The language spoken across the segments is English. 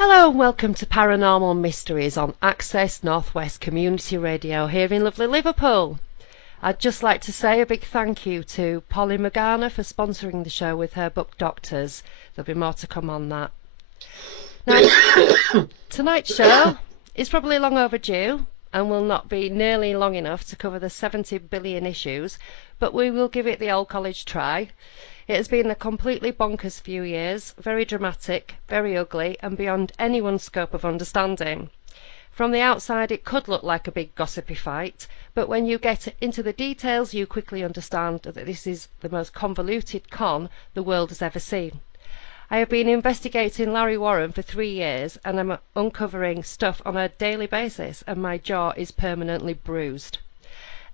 Hello and welcome to Paranormal Mysteries on Access Northwest Community Radio here in lovely Liverpool. I'd just like to say a big thank you to Polly Magana for sponsoring the show with her book Doctors. There'll be more to come on that. Now, tonight's show is probably long overdue and will not be nearly long enough to cover the 70 billion issues, but we will give it the old college try. It has been a completely bonkers few years, very dramatic, very ugly, and beyond anyone's scope of understanding. From the outside it could look like a big gossipy fight, but when you get into the details you quickly understand that this is the most convoluted con the world has ever seen. I have been investigating Larry Warren for 3 years and I'm uncovering stuff on a daily basis and my jaw is permanently bruised.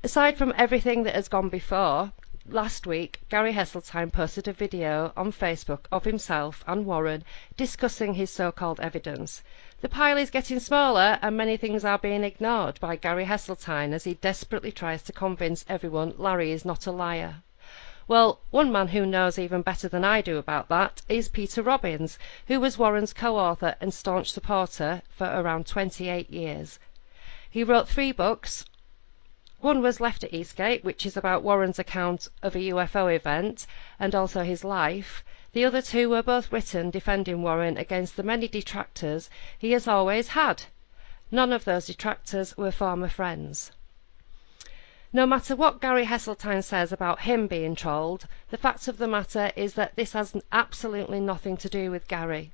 Aside from everything that has gone before, last week, Gary Heseltine posted a video on Facebook of himself and Warren discussing his so-called evidence. The pile is getting smaller and many things are being ignored by Gary Heseltine as he desperately tries to convince everyone Larry is not a liar. Well, one man who knows even better than I do about that is Peter Robbins, who was Warren's co-author and staunch supporter for around 28 years. He wrote 3 books. One was Left at Eastgate, which is about Warren's account of a UFO event and also his life. The other 2 were both written defending Warren against the many detractors he has always had. None of those detractors were former friends. No matter what Gary Heseltine says about him being trolled, the fact of the matter is that this has absolutely nothing to do with Gary.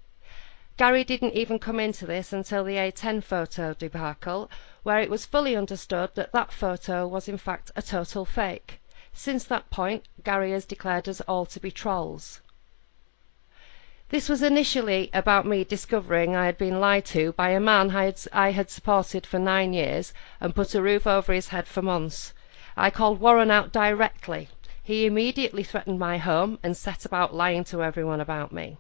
Gary didn't even come into this until the A10 photo debacle, where it was fully understood that that photo was in fact a total fake. Since that point, Gary has declared us all to be trolls. This was initially about me discovering I had been lied to by a man I had supported for 9 years and put a roof over his head for months. I called Warren out directly. He immediately threatened my home and set about lying to everyone about me.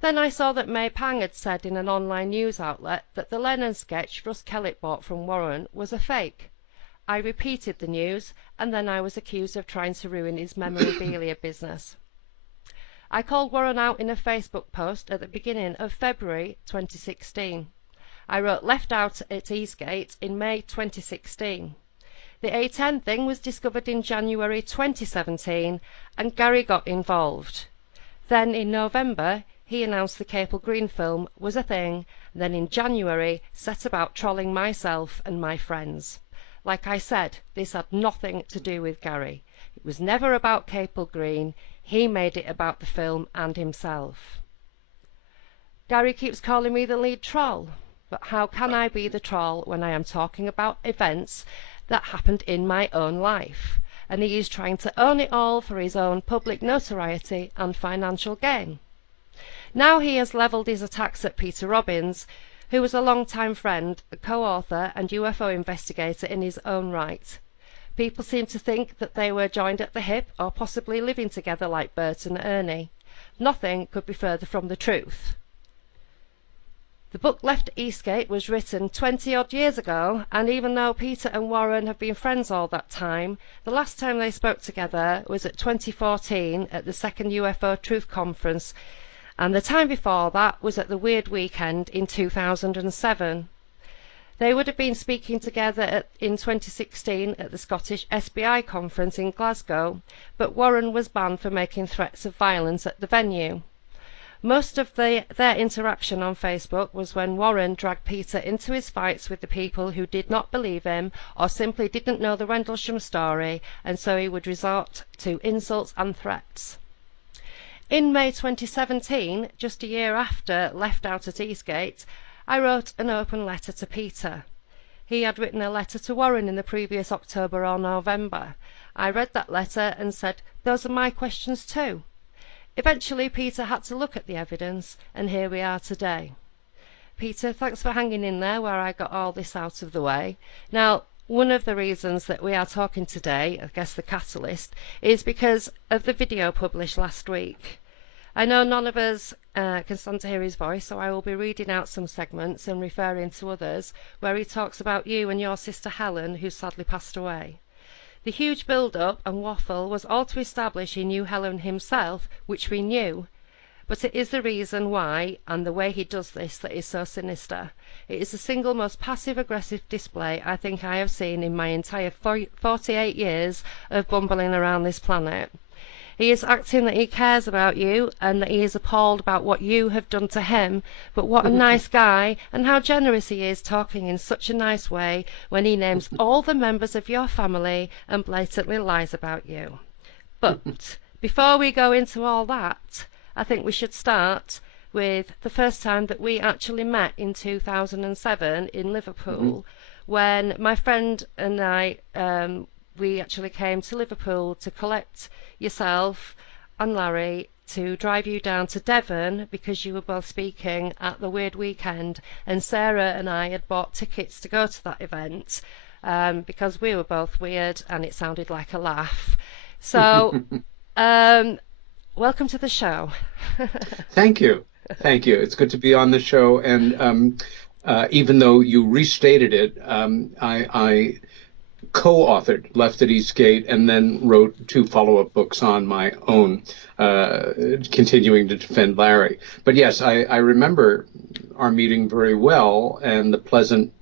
Then I saw that May Pang had said in an online news outlet that the Lennon sketch Russ Kellett bought from Warren was a fake. I repeated the news and then I was accused of trying to ruin his memorabilia business. I called Warren out in a Facebook post at the beginning of February 2016. I wrote Left out at Eastgate in May 2016. The A10 thing was discovered in January 2017 and Gary got involved. Then in November he announced the Capel Green film was a thing, and then in January set about trolling myself and my friends. Like I said, this had nothing to do with Gary. It was never about Capel Green. He made it about the film and himself. Gary keeps calling me the lead troll, but how can I be the troll when I am talking about events that happened in my own life, and he is trying to own it all for his own public notoriety and financial gain? Now he has levelled his attacks at Peter Robbins, who was a long-time friend, a co-author and UFO investigator in his own right. People seem to think that they were joined at the hip or possibly living together like Bert and Ernie. Nothing could be further from the truth. The book Left at Eastgate was written 20-odd years ago, and even though Peter and Warren have been friends all that time, the last time they spoke together was at 2014 at the second UFO Truth Conference, and the time before that was at the Weird Weekend in 2007. They would have been speaking together in 2016 at the Scottish SBI conference in Glasgow, but Warren was banned for making threats of violence at the venue. Most of their interaction on Facebook was when Warren dragged Peter into his fights with the people who did not believe him or simply didn't know the Rendlesham story, and so he would resort to insults and threats. In May 2017, just a year after Left Out at Eastgate, I wrote an open letter to Peter. He had written a letter to Warren in the previous October or November. I read that letter and said, "Those are my questions too." Eventually Peter had to look at the evidence, and here we are today. Peter, thanks for hanging in there where I got all this out of the way. Now, one of the reasons that we are talking today, I guess the catalyst, is because of the video published last week. I know none of us can stand to hear his voice, so I will be reading out some segments and referring to others where he talks about you and your sister Helen, who sadly passed away. The huge build-up and waffle was all to establish he knew Helen himself, which we knew, but it is the reason why and the way he does this that is so sinister. It is the single most passive-aggressive display I think I have seen in my entire 48 years of bumbling around this planet. He is acting that he cares about you and that he is appalled about what you have done to him, but what a nice guy and how generous he is, talking in such a nice way when he names all the members of your family and blatantly lies about you. But before we go into all that, I think we should start with the first time that we actually met in 2007 in Liverpool, when my friend and I, we actually came to Liverpool to collect yourself and Larry to drive you down to Devon because you were both speaking at the Weird Weekend, and Sarah and I had bought tickets to go to that event because we were both weird and it sounded like a laugh. So, welcome to the show. Thank you. Thank you. It's good to be on the show. And even though you restated it, I co-authored Left at Eastgate and then wrote 2 follow-up books on my own, continuing to defend Larry. But yes, I remember our meeting very well and the pleasant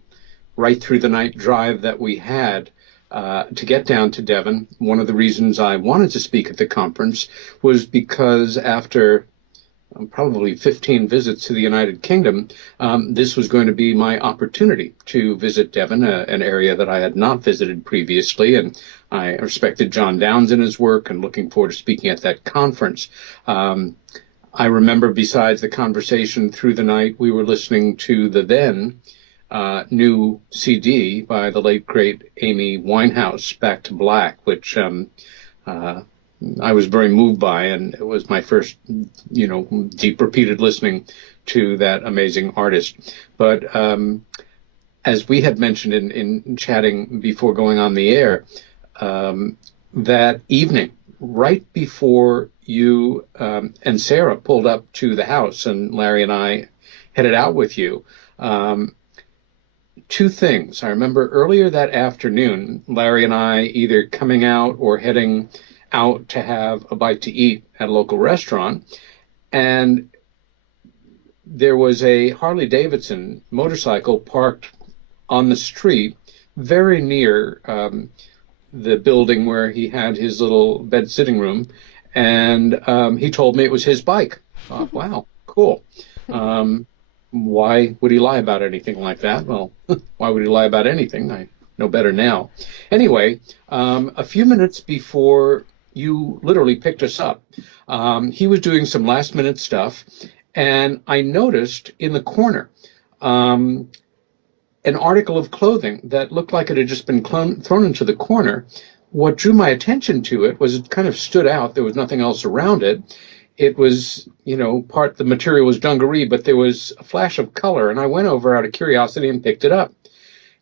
right through the night drive that we had to get down to Devon. One of the reasons I wanted to speak at the conference was because after probably 15 visits to the United Kingdom, this was going to be my opportunity to visit Devon, an area that I had not visited previously. And I respected John Downes in his work and looking forward to speaking at that conference. I remember besides the conversation through the night, we were listening to the then new CD by the late, great Amy Winehouse, Back to Black, which I was very moved by, and it was my first, deep repeated listening to that amazing artist. But as we had mentioned in chatting before going on the air, that evening, right before you and Sarah pulled up to the house and Larry and I headed out with you, 2 things. I remember earlier that afternoon, Larry and I either coming out or heading out to have a bite to eat at a local restaurant, and there was a Harley Davidson motorcycle parked on the street very near the building where he had his little bed sitting room, and he told me it was his bike. I thought, wow, cool. Why would he lie about anything like that? Well, why would he lie about anything? I know better now. Anyway, a few minutes before you literally picked us up, he was doing some last minute stuff, and I noticed in the corner an article of clothing that looked like it had just been thrown into the corner. What drew my attention to it was it kind of stood out. There was nothing else around it. It was, the material was dungaree, but there was a flash of color, and I went over out of curiosity and picked it up.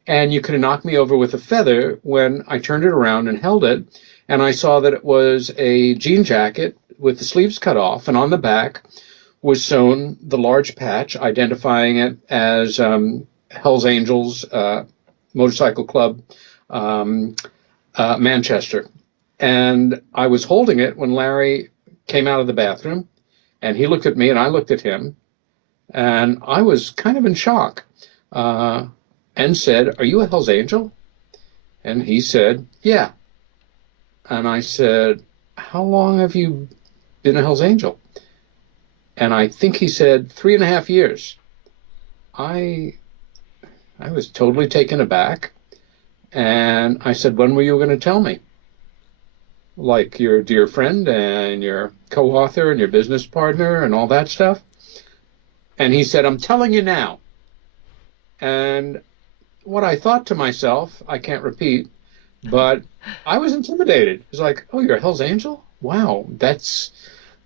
And you could have knocked me over with a feather when I turned it around and held it, and I saw that it was a jean jacket with the sleeves cut off, and on the back was sewn the large patch identifying it as Hell's Angels Motorcycle Club, Manchester. And I was holding it when Larry came out of the bathroom, and he looked at me and I looked at him, and I was kind of in shock, and said, "Are you a Hell's Angel?" And he said, "Yeah." And I said, "How long have you been a Hell's Angel?" And I think he said 3.5 years. I was totally taken aback, and I said, "When were you going to tell me? Like your dear friend and your co-author and your business partner and all that stuff?" And he said, "I'm telling you now." And what I thought to myself, I can't repeat, but I was intimidated. It was like, "Oh, you're a Hell's Angel? Wow, that's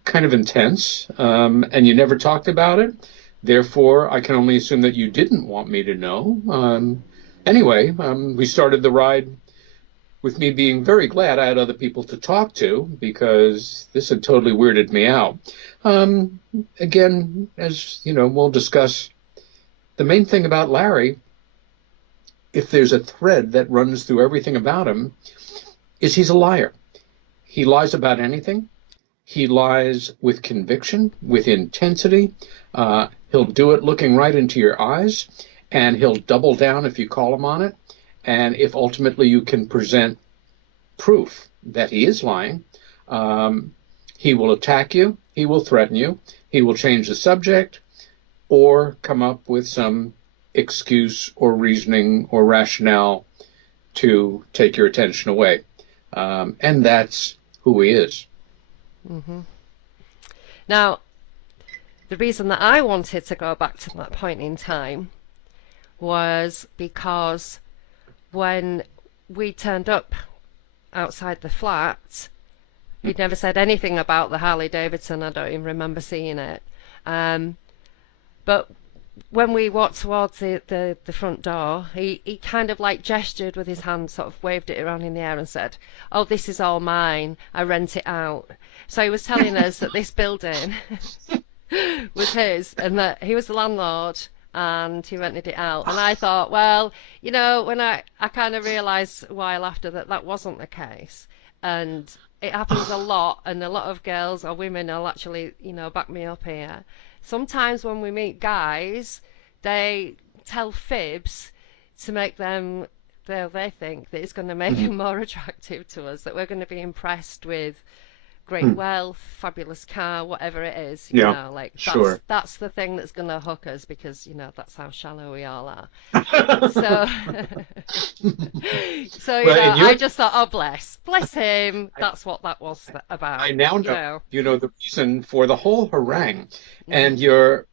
kind of intense. And you never talked about it. Therefore, I can only assume that you didn't want me to know." Anyway, we started the ride with me being very glad I had other people to talk to, because this had totally weirded me out. Again, as you know, we'll discuss, the main thing about Larry, if there's a thread that runs through everything about him, is he's a liar. He lies about anything, he lies with conviction, with intensity. He'll do it looking right into your eyes, and he'll double down if you call him on it. And if ultimately you can present proof that he is lying, he will attack you, he will threaten you, he will change the subject, or come up with some excuse or reasoning or rationale to take your attention away. And that's who he is. Mm-hmm. Now, the reason that I wanted to go back to that point in time was because when we turned up outside the flat, he'd never said anything about the Harley Davidson. I don't even remember seeing it. But when we walked towards the front door, he kind of like gestured with his hand, sort of waved it around in the air and said, "Oh, this is all mine. I rent it out." So he was telling us that this building was his and that he was the landlord and he rented it out. And I thought, well, you know, when I kind of realised a while after that that wasn't the case. And it happens a lot, and a lot of girls or women will actually, you know, back me up here. Sometimes when we meet guys, they tell fibs to make them, they think that it's going to make them more attractive to us, that we're going to be impressed with great wealth, fabulous car, whatever it is, you Yeah, know, like sure. that's the thing that's going to hook us because, you know, that's how shallow we all are. So, so you Well, know, and I you're, just thought, oh, bless him. That's what that was I about, now you know, know. the reason for the whole harangue Hmm. and your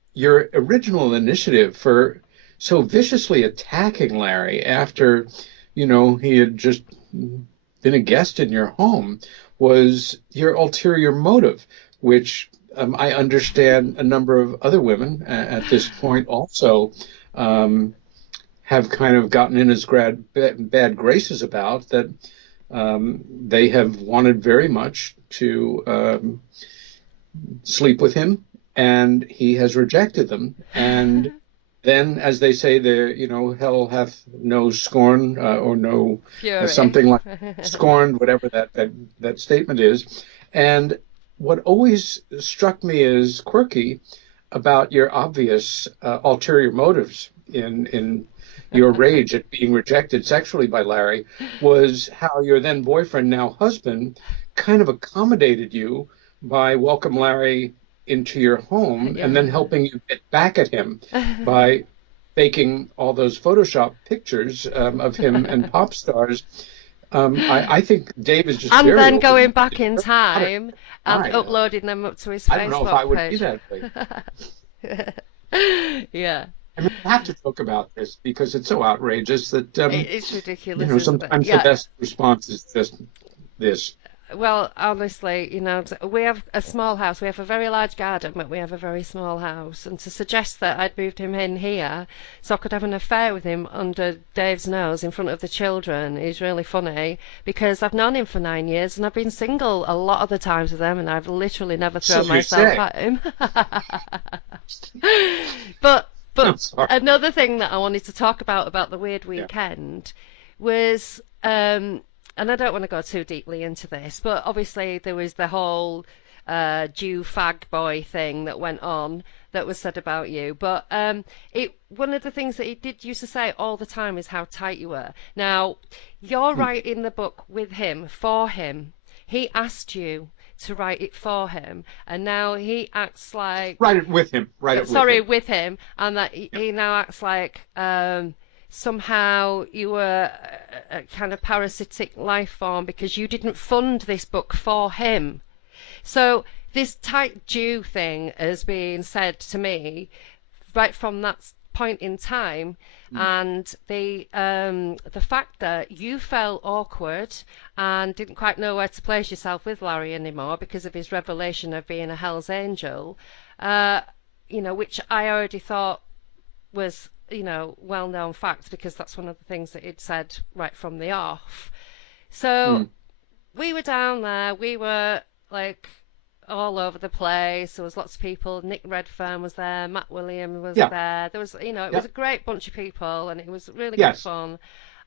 original initiative for so viciously attacking Larry after, he had just been a guest in your home was your ulterior motive, which I understand a number of other women at this point also um, have kind of gotten in his bad graces about that. They have wanted very much to sleep with him, and he has rejected them. And then, as they say, hell hath no scorn or no Fury. something like scorned, whatever that statement is. And what always struck me as quirky about your obvious ulterior motives in your rage at being rejected sexually by Larry was how your then boyfriend, now husband, kind of accommodated you by welcome Larry into your home and then Yeah. helping you get back at him by faking all those Photoshop pictures of him and pop stars. I think Dave is just And very then going back open-minded, in very modern. time and I, uploading them up to his I don't know if I Facebook would be page. that way. Yeah. I mean, I have to talk about this because it's so outrageous that, It's ridiculous, isn't it? sometimes the Yeah. best response is just this. Well, honestly, you know, we have a small house. We have a very large garden, but we have a very small house. And to suggest that I'd moved him in here so I could have an affair with him under Dave's nose in front of the children is really funny because I've known him for 9 years and I've been single a lot of the times with him and I've literally never So thrown you myself say. at him. But I'm sorry. another thing that I wanted to talk about the weird Yeah. weekend was and I don't want to go too deeply into this, but obviously there was the whole Jew fag boy thing that went on that was said about you. But one of the things that he did used to say all the time is how tight you were. Now, you're Hmm. writing the book with him, for him. He asked you to write it for him, and now he acts like Write it with him. Write it with sorry, him. with him, and that he now acts like somehow you were a kind of parasitic life form because you didn't fund this book for him. So this tight Jew thing has been said to me right from that point in time, Hmm. and the fact that you felt awkward and didn't quite know where to place yourself with Larry anymore because of his revelation of being a Hell's Angel, uh, you know, which I already thought was, you know, well-known fact because that's one of the things that he'd said right from the off. So Hmm. we were down there, we were like all over the place. There was lots of people. Nick Redfern was there, Matt Williams was Yeah. there. There was, you know, it Yeah. was a great bunch of people, and it was really good Yes. fun.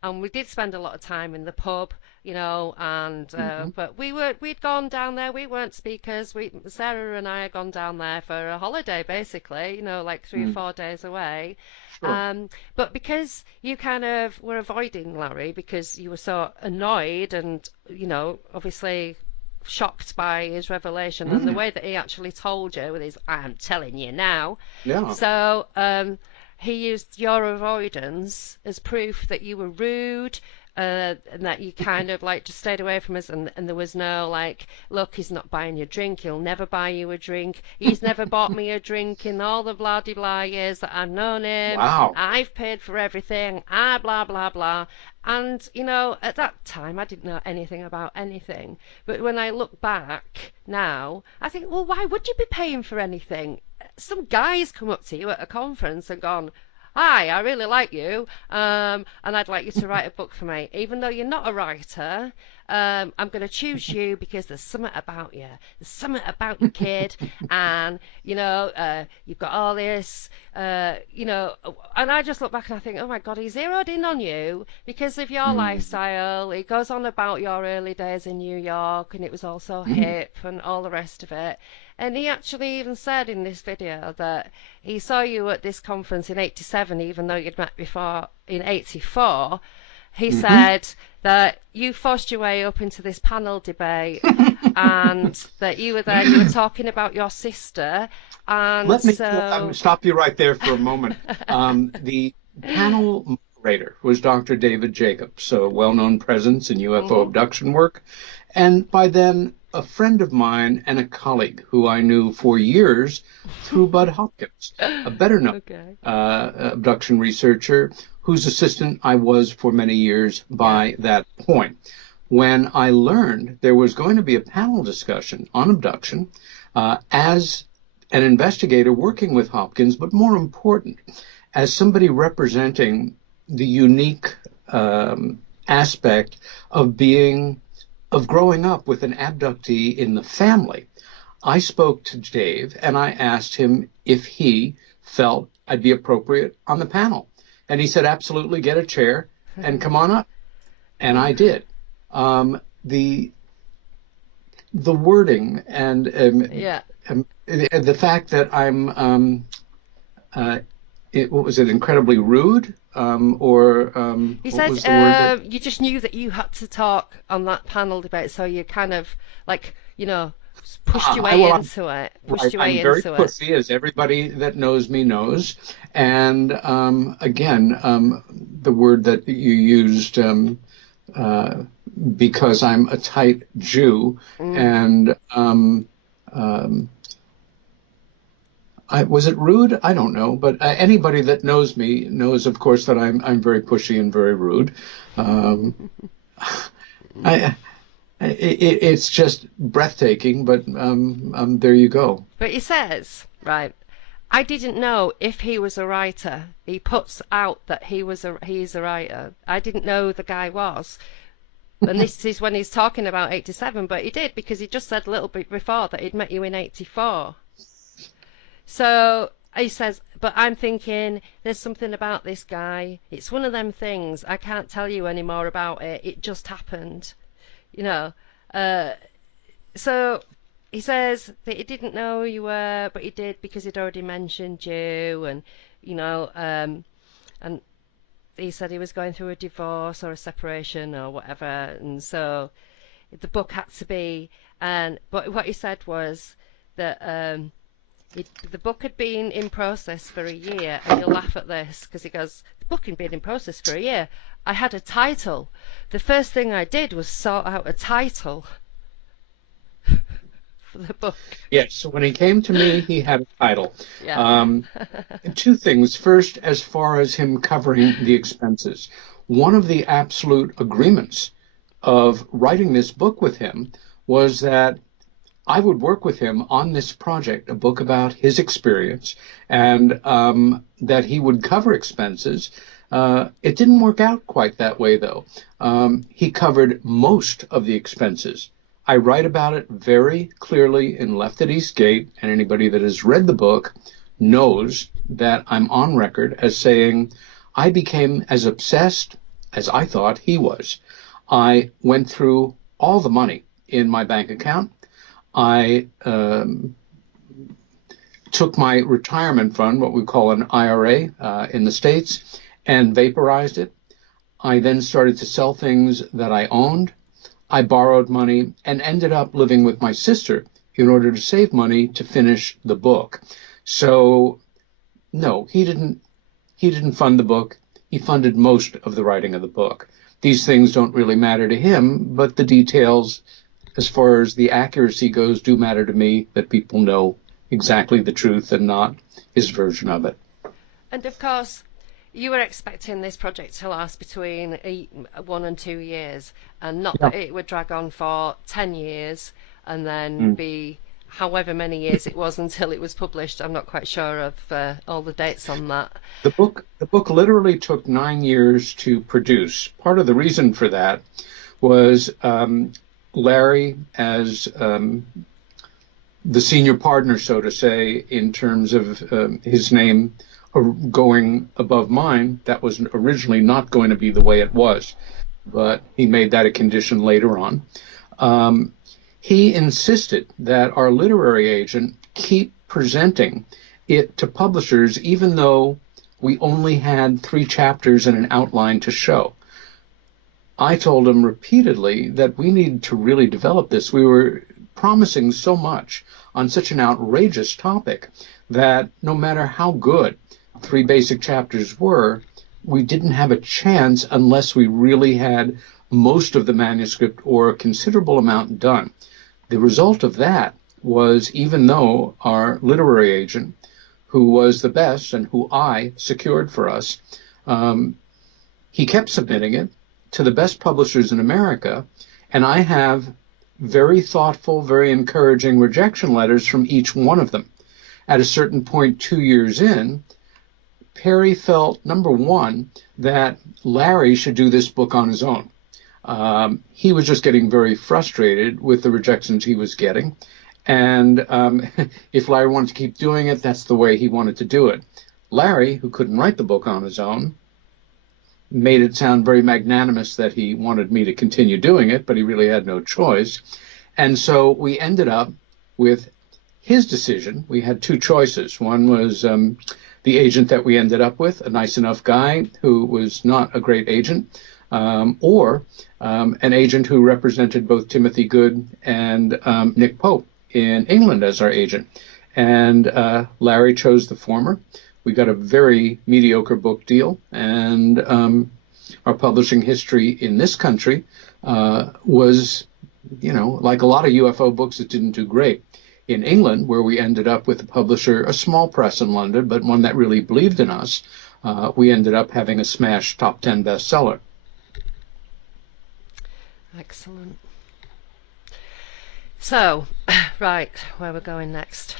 and we did spend a lot of time in the pub, and Hmm. but we'd gone down there. We weren't speakers. Sarah and I had gone down there for a holiday, basically, like 3 or 4 days away. Sure. But because you kind of were avoiding Larry because you were so annoyed and, obviously shocked by his revelation and the Hmm. way that he actually told you with his "I'm telling you now." Yeah. So he used your avoidance as proof that you were rude, and that you kind of like just stayed away from us, and there was no like, look, he's not buying you a drink, he'll never buy you a drink, he's never bought me a drink in all the blah de blah years that I've known him, Wow. I've paid for everything, blah blah blah. And at that time I didn't know anything about anything. But when I look back now, I think, well, why would you be paying for anything? Some guy's come up to you at a conference and gone, "Hi, I really like you, and I'd like you to write a book for me. Even though you're not a writer, I'm going to choose you because there's something about you. There's something about you, kid, and you've got all this, And I just look back and I think, oh my God, he zeroed in on you because of your Mm-hmm. lifestyle. He goes on about your early days in New York, and it was all so hip and all the rest of it. And he actually even said in this video that he saw you at this conference in '87, even though you'd met before in '84. He Hmm. said that you forced your way up into this panel debate, and that you were there and you were talking about your sister. And Let me so, stop you right there for a moment. The panel moderator was Dr. David Jacobs, a well-known presence in UFO mhm, abduction work, and by then a friend of mine and a colleague who I knew for years through Bud Hopkins, a better known okay, abduction researcher whose assistant I was for many years yeah, by that point. When I learned there was going to be a panel discussion on abduction, as an investigator working with Hopkins, but more important, as somebody representing the unique aspect of growing up with an abductee in the family. I spoke to Dave and I asked him if he felt I'd be appropriate on the panel. And he said, absolutely, get a chair and come on up. And I did. The wording and yeah. the fact that I'm uh, what was it, incredibly rude, or He what said was the word that? you just knew that you had to talk on that panel debate, so you kind of like, pushed your I way well, into it, pushed right. your way I'm very into it. pushy, as everybody that knows me knows. And again, the word that you used, uh, because I'm a tight Jew, Mm. and um, was it rude? I don't know, but anybody that knows me knows, of course, that I'm very pushy and very rude. Um, I, it's just breathtaking, but there you go. But he says, right, I didn't know if he was a writer. He puts out that he's a writer. I didn't know the guy was. And this is when he's talking about '87, but he did because he just said a little bit before that he'd met you in '84. So he says, but I'm thinking there's something about this guy. It's one of them things. I can't tell you any more about it. It just happened, you know. Uh, so he says that he didn't know who you were, but he did because he'd already mentioned you, and you know, and he said he was going through a divorce or a separation or whatever, and so the book had to be. And but what he said was that the book had been in process for a year, and you'll laugh at this because he goes, the book had been in process for a year. I had a title. The first thing I did was sort out a title for the book. Yes, so when he came to me, he had a title. Yeah. Um, Two things. First, as far as him covering the expenses, one of the absolute agreements of writing this book with him was that I would work with him on this project, a book about his experience, and that he would cover expenses. It didn't work out quite that way, though. He covered most of the expenses. I write about it very clearly in Left at Eastgate, and anybody that has read the book knows that I'm on record as saying I became as obsessed as I thought he was. I went through all the money in my bank account. I took my retirement fund, what we call an IRA in the States, and vaporized it. I then started to sell things that I owned. I borrowed money and ended up living with my sister in order to save money to finish the book. So, no, he didn't fund the book. He funded most of the writing of the book. These things don't really matter to him, but the details, as far as the accuracy goes, do matter to me, that people know exactly the truth and not his version of it. And of course, you were expecting this project to last between 1 and 2 years, and not Yeah. that it would drag on for 10 years and then Mm. be however many years it was until it was published. I'm not quite sure of all the dates on that. The book literally took 9 years to produce. Part of the reason for that was Larry, as the senior partner, so to say, in terms of his name going above mine. That was originally not going to be the way it was, but he made that a condition later on. He insisted that our literary agent keep presenting it to publishers, even though we only had 3 chapters and an outline to show. I told him repeatedly that we needed to really develop this. We were promising so much on such an outrageous topic that no matter how good 3 basic chapters were, we didn't have a chance unless we really had most of the manuscript or a considerable amount done. The result of that was, even though our literary agent, who was the best and who I secured for us, he kept submitting it to the best publishers in America, and I have very thoughtful, very encouraging rejection letters from each one of them. At a certain point, 2 years in, Perry felt, number one, that Larry should do this book on his own. He was just getting very frustrated with the rejections he was getting. And if Larry wanted to keep doing it, that's the way he wanted to do it. Larry, who couldn't write the book on his own, made it sound very magnanimous that he wanted me to continue doing it, but he really had no choice. And so we ended up with his decision. We had 2 choices. One was the agent that we ended up with, a nice enough guy who was not a great agent, or an agent who represented both Timothy Good and Nick Pope in England as our agent. And Larry chose the former. We got a very mediocre book deal, and our publishing history in this country was, like a lot of UFO books, it didn't do great. In England, where we ended up with a publisher, a small press in London, but one that really believed in us, we ended up having a smash top 10 bestseller. Excellent. So, right, where we're going next.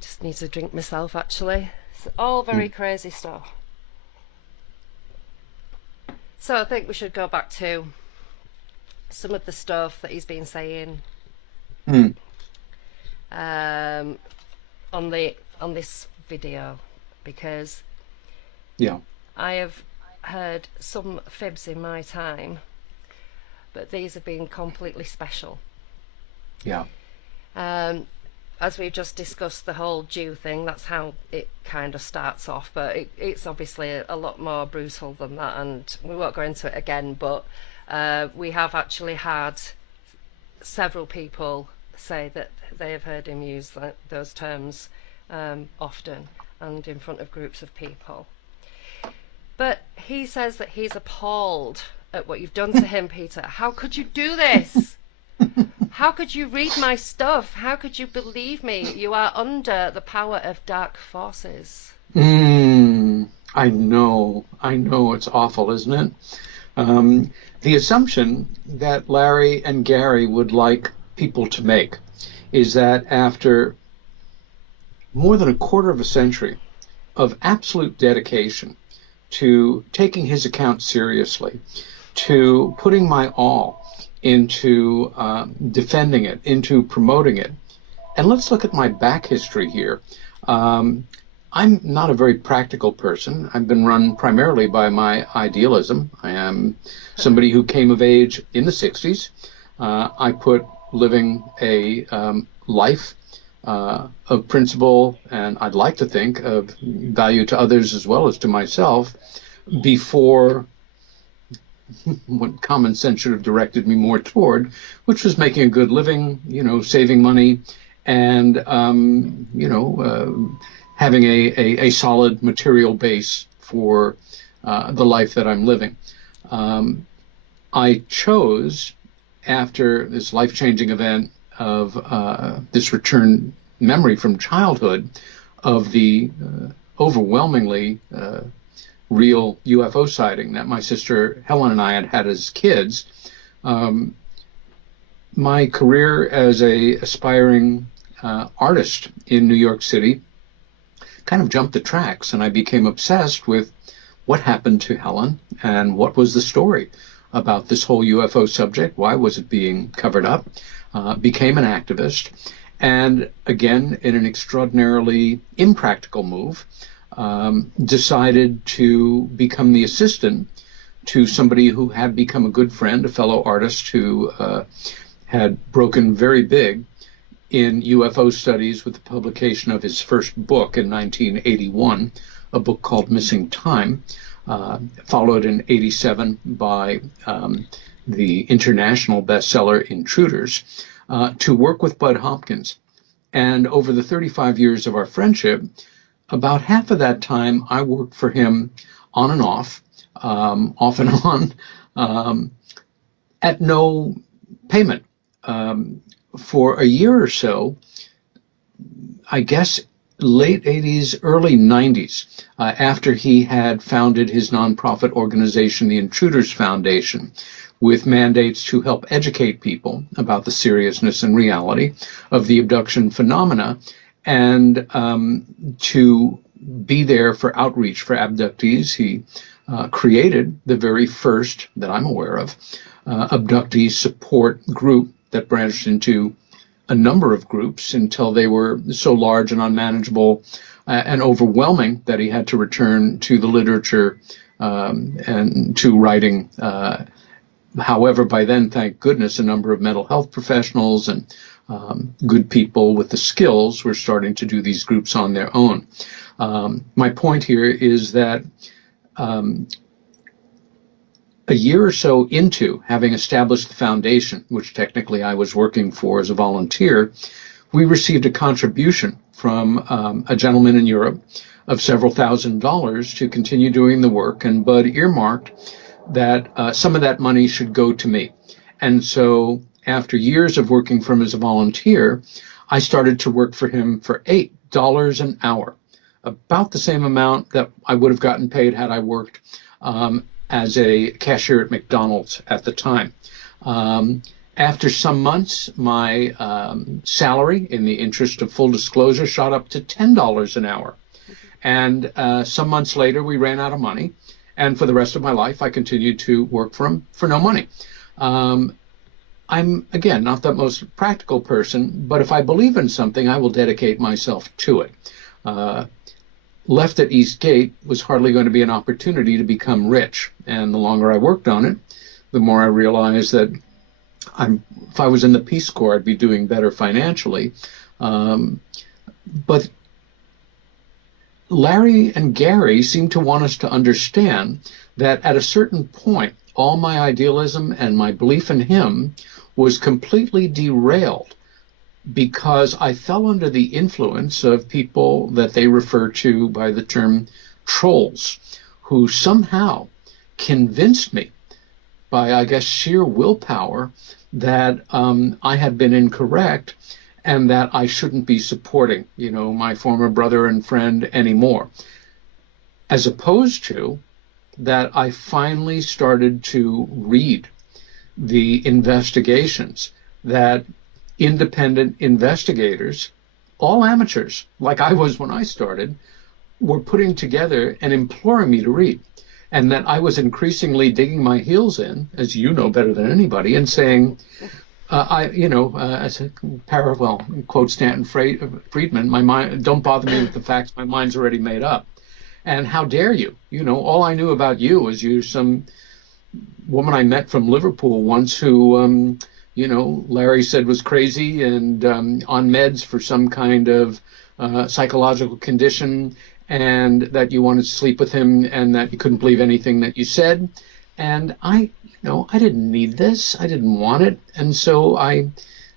Just need to drink myself, actually. It's all very crazy stuff. So I think we should go back to some of the stuff that he's been saying on this video, because I have heard some fibs in my time, but these have been completely special. As we've just discussed, the whole Jew thing, that's how it kind of starts off, but it's obviously a lot more brutal than that, and we won't go into it again, but we have actually had several people say that they have heard him use those terms often and in front of groups of people. But he says that he's appalled at what you've done to him, Peter. How could you do this? How could you read my stuff? How could you believe me? You are under the power of dark forces. I know. It's awful, isn't it? The assumption that Larry and Gary would like people to make is that after more than a quarter of a century of absolute dedication to taking his account seriously, to putting my all into defending it, into promoting it. And let's look at my back history here. I'm not a very practical person. I've been run primarily by my idealism. I am somebody who came of age in the 60s. I put living a life of principle, and I'd like to think of value to others as well as to myself, before what common sense should have directed me more toward, which was making a good living, saving money, and having a solid material base for the life that I'm living. I chose, after this life-changing event of this return memory from childhood of the overwhelmingly real UFO sighting that my sister Helen and I had had as kids, my career as a aspiring artist in New York City kind of jumped the tracks, and I became obsessed with what happened to Helen and what was the story about this whole UFO subject. Why was it being covered up? Became an activist, and again, in an extraordinarily impractical move, decided to become the assistant to somebody who had become a good friend, a fellow artist who had broken very big in UFO studies with the publication of his first book in 1981, a book called Missing Time, followed in 87 by the international bestseller Intruders, to work with Bud Hopkins. And over the 35 years of our friendship, about half of that time I worked for him on and off and on, at no payment. For a year or so, I guess late 80s, early 90s, after he had founded his nonprofit organization, the Intruders Foundation, with mandates to help educate people about the seriousness and reality of the abduction phenomena, and to be there for outreach for abductees. He created the very first, that I'm aware of, abductee support group that branched into a number of groups until they were so large and unmanageable and overwhelming that he had to return to the literature and to writing. However, by then, thank goodness, a number of mental health professionals and good people with the skills were starting to do these groups on their own. My point here is that a year or so into having established the foundation, which technically I was working for as a volunteer, we received a contribution from a gentleman in Europe of several $1,000s to continue doing the work, and Bud earmarked that some of that money should go to me. And so after years of working for him as a volunteer, I started to work for him for $8 an hour, about the same amount that I would have gotten paid had I worked as a cashier at McDonald's at the time. After some months, my salary, in the interest of full disclosure, shot up to $10 an hour. And some months later, we ran out of money. And for the rest of my life, I continued to work for him for no money. I'm, again, not the most practical person, but if I believe in something, I will dedicate myself to it. Left at Eastgate was hardly going to be an opportunity to become rich. And the longer I worked on it, the more I realized that if I was in the Peace Corps, I'd be doing better financially. But Larry and Gary seem to want us to understand that at a certain point, all my idealism and my belief in him was completely derailed because I fell under the influence of people that they refer to by the term trolls, who somehow convinced me by, I guess, sheer willpower that I had been incorrect and that I shouldn't be supporting, my former brother and friend anymore. As opposed to that I finally started to read the investigations that independent investigators, all amateurs, like I was when I started, were putting together and imploring me to read. And that I was increasingly digging my heels in, as you know better than anybody, and saying, as a parallel, quote Stanton Friedman, my mind, don't bother me with the facts, my mind's already made up. And how dare you? All I knew about you was you're some woman I met from Liverpool once who, Larry said was crazy and on meds for some kind of psychological condition, and that you wanted to sleep with him and that you couldn't believe anything that you said. And I didn't need this. I didn't want it. And so I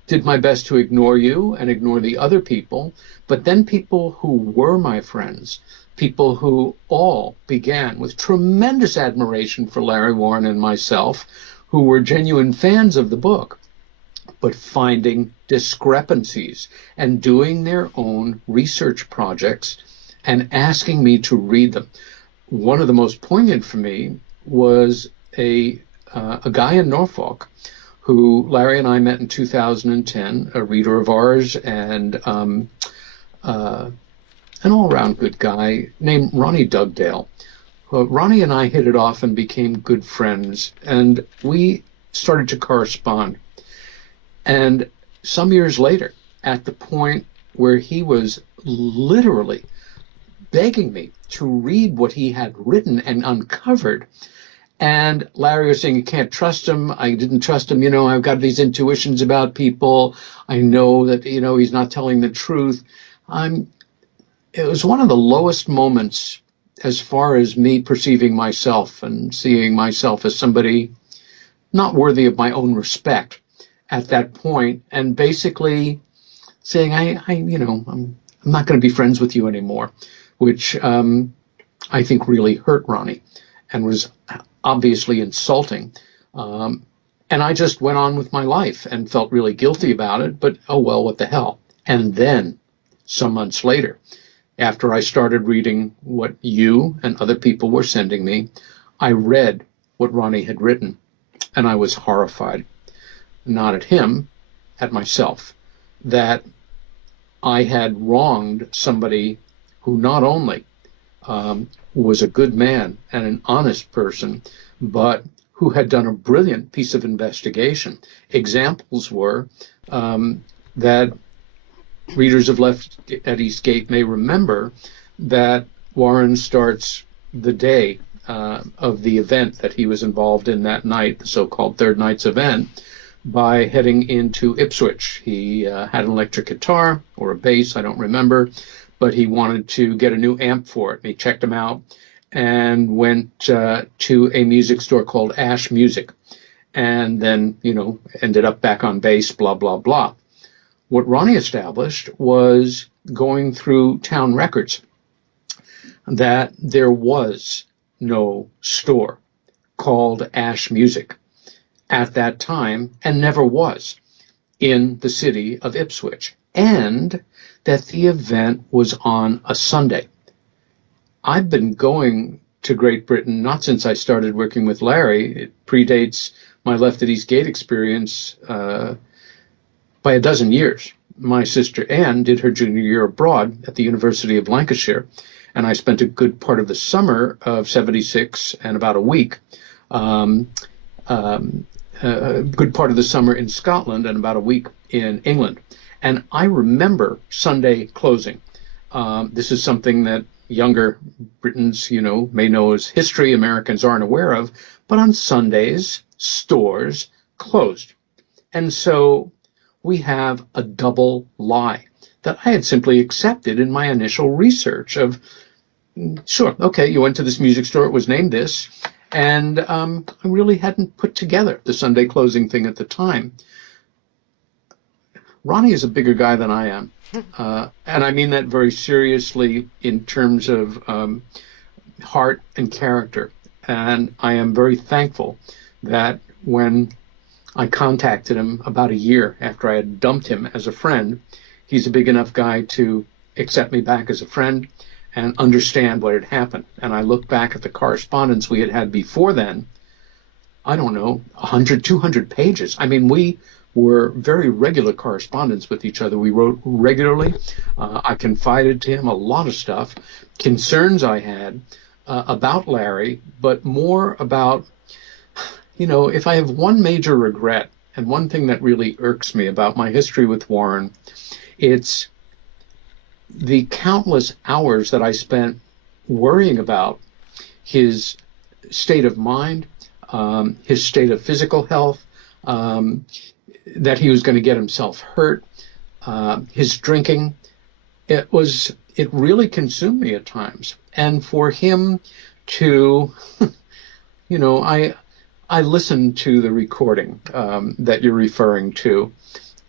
did my best to ignore you and ignore the other people. But then people who were my friends, people who all began with tremendous admiration for Larry Warren and myself, who were genuine fans of the book, but finding discrepancies and doing their own research projects and asking me to read them. One of the most poignant for me was a guy in Norfolk who Larry and I met in 2010, a reader of ours and an all-around good guy named Ronnie Dugdale. Ronnie and I hit it off and became good friends, and we started to correspond. And some years later, at the point where he was literally begging me to read what he had written and uncovered, and Larry was saying, you can't trust him. I didn't trust him. I've got these intuitions about people. I know that, he's not telling the truth. It was one of the lowest moments as far as me perceiving myself and seeing myself as somebody not worthy of my own respect at that point, and basically saying, I'm not going to be friends with you anymore, which I think really hurt Ronnie and was obviously insulting. And I just went on with my life and felt really guilty about it, but oh well, what the hell. And then some months later, after I started reading what you and other people were sending me, I read what Ronnie had written, and I was horrified. Not at him, at myself, that I had wronged somebody who not only was a good man and an honest person, but who had done a brilliant piece of investigation. Examples were that readers of Left at Eastgate may remember that Warren starts the day of the event that he was involved in that night, the so-called Third Night's event, by heading into Ipswich. He had an electric guitar or a bass, I don't remember, but he wanted to get a new amp for it. And he checked them out and went to a music store called Ash Music, and then, ended up back on bass, blah, blah, blah. What Ronnie established was, going through town records, that there was no store called Ash Music at that time, and never was, in the city of Ipswich, and that the event was on a Sunday. I've been going to Great Britain not since I started working with Larry. It predates my Left at Eastgate experience by a dozen years. My sister Anne did her junior year abroad at the University of Lancashire, and I spent a good part of the summer of '76 and about a week, a good part of the summer in Scotland and about a week in England. And I remember Sunday closing. This is something that younger Britons, may know as history, Americans aren't aware of, but on Sundays, stores closed. And so we have a double lie that I had simply accepted in my initial research of, sure, okay, you went to this music store, it was named this, and I really hadn't put together the Sunday closing thing at the time. Ronnie is a bigger guy than I am, and I mean that very seriously in terms of heart and character. And I am very thankful that when I contacted him about a year after I had dumped him as a friend, he's a big enough guy to accept me back as a friend and understand what had happened. And I look back at the correspondence we had had before then, I don't know, 100, 200 pages. I mean, we were very regular correspondents with each other. We wrote regularly. I confided to him a lot of stuff, concerns I had about Larry, but more about, if I have one major regret, And one thing that really irks me about my history with Warren, it's the countless hours that I spent worrying about his state of mind, his state of physical health, that he was going to get himself hurt, his drinking. It really consumed me at times. And for him to, I listened to the recording that you're referring to,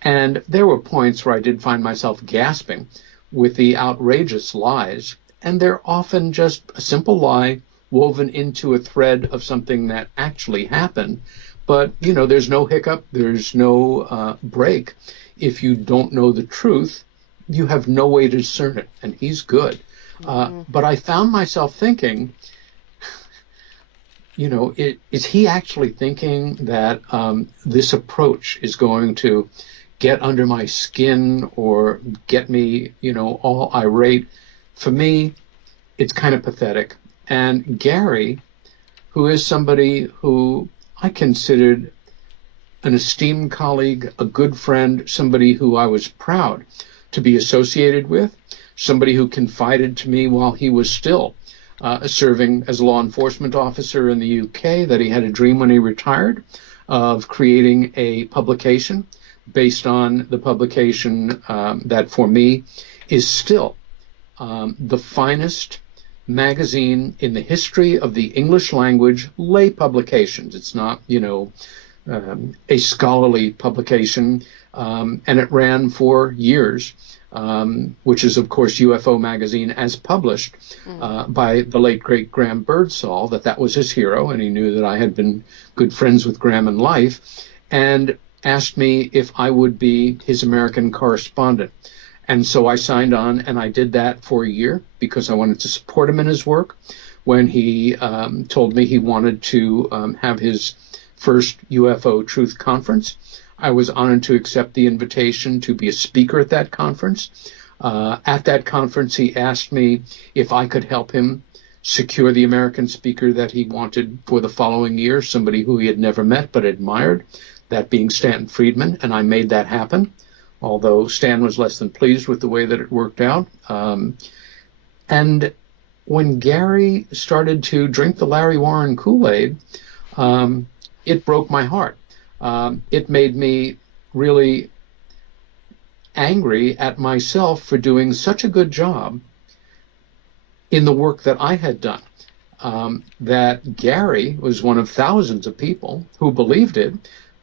and there were points where I did find myself gasping with the outrageous lies, and they're often just a simple lie woven into a thread of something that actually happened. But, there's no hiccup, there's no break. If you don't know the truth, you have no way to discern it, and he's good. But I found myself thinking, is he actually thinking that this approach is going to get under my skin or get me, all irate? For me, it's kind of pathetic. And Gary, who is somebody who I considered an esteemed colleague, a good friend, somebody who I was proud to be associated with, somebody who confided to me while he was still serving as a law enforcement officer in the UK, that he had a dream when he retired of creating a publication based on the publication that for me is still the finest magazine in the history of the English language lay publications. It's not, a scholarly publication, and it ran for years, which is, of course, UFO magazine, as published by the late, great Graham Birdsall, that was his hero, and he knew that I had been good friends with Graham in life, and asked me if I would be his American correspondent. And so I signed on, and I did that for a year because I wanted to support him in his work. When he told me he wanted to have his first UFO Truth Conference, I was honored to accept the invitation to be a speaker at that conference. At that conference, he asked me if I could help him secure the American speaker that he wanted for the following year, somebody who he had never met but admired, that being Stanton Friedman, and I made that happen, although Stan was less than pleased with the way that it worked out. And when Gary started to drink the Larry Warren Kool-Aid, it broke my heart. It made me really angry at myself for doing such a good job in the work that I had done. That Gary was one of thousands of people who believed it,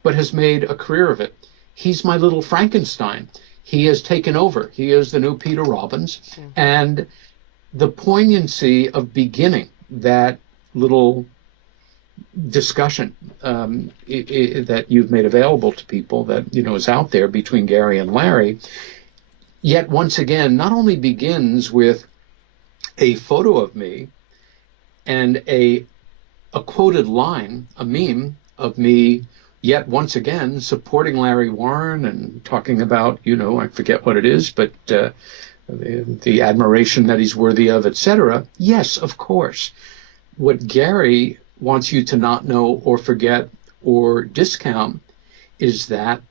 but has made a career of it. He's my little Frankenstein. He has taken over. He is the new Peter Robbins. Mm-hmm. And the poignancy of beginning that little discussion that you've made available to people that, is out there between Gary and Larry, yet once again, not only begins with a photo of me and a quoted line, a meme of me, yet once again supporting Larry Warren and talking about, I forget what it is, but the admiration that he's worthy of, etc. Yes, of course. What Gary wants you to not know or forget or discount is that,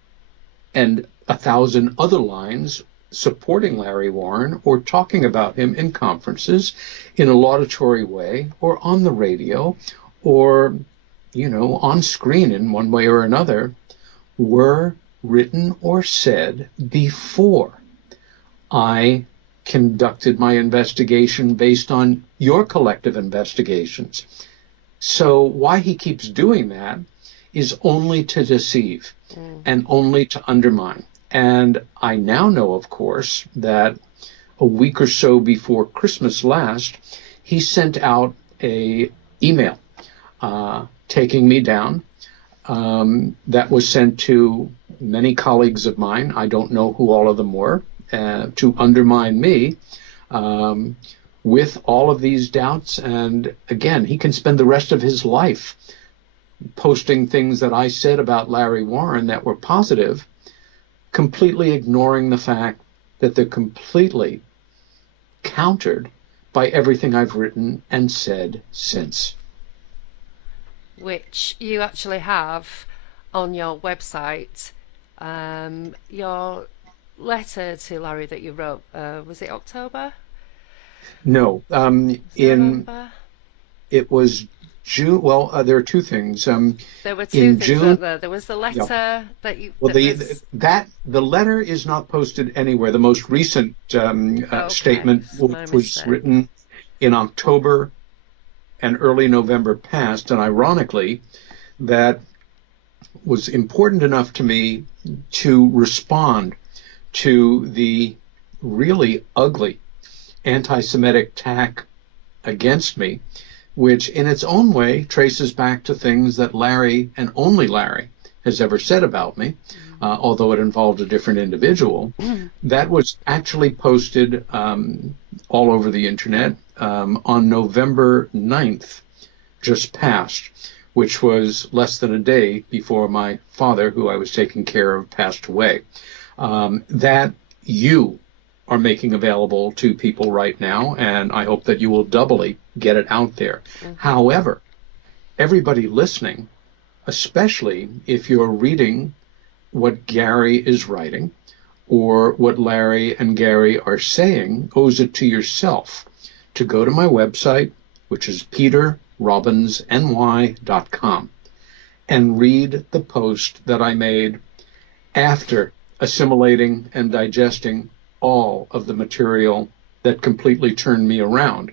and 1,000 other lines supporting Larry Warren or talking about him in conferences in a laudatory way or on the radio or, on screen in one way or another, were written or said before I conducted my investigation based on your collective investigations. So why he keeps doing that is only to deceive and only to undermine. And I now know, of course, that a week or so before Christmas last, he sent out a email taking me down. That was sent to many colleagues of mine. I don't know who all of them were, to undermine me with all of these doubts. And again, he can spend the rest of his life posting things that I said about Larry Warren that were positive, completely ignoring the fact that they're completely countered by everything I've written and said since. Which you actually have on your website your letter to Larry that you wrote. Was it October? No, Was it November? it was June. Well, there are two things. There were two In things, June, weren't there? There was the yeah. letter that Well, that was the letter is not posted anywhere. The most recent okay. statement, My which was mistake. written in October and early November past, and ironically, that was important enough to me to respond to the really ugly anti-Semitic attack against me, which in its own way traces back to things that Larry and only Larry has ever said about me, although it involved a different individual. That was actually posted all over the internet on November 9th, just passed, which was less than a day before my father, who I was taking care of, passed away. That you are making available to people right now, and I hope that you will doubly get it out there. However, everybody listening, especially if you're reading what Gary is writing or what Larry and Gary are saying, owes it to yourself to go to my website, which is peterrobbinsny.com, and read the post that I made after assimilating and digesting all of the material that completely turned me around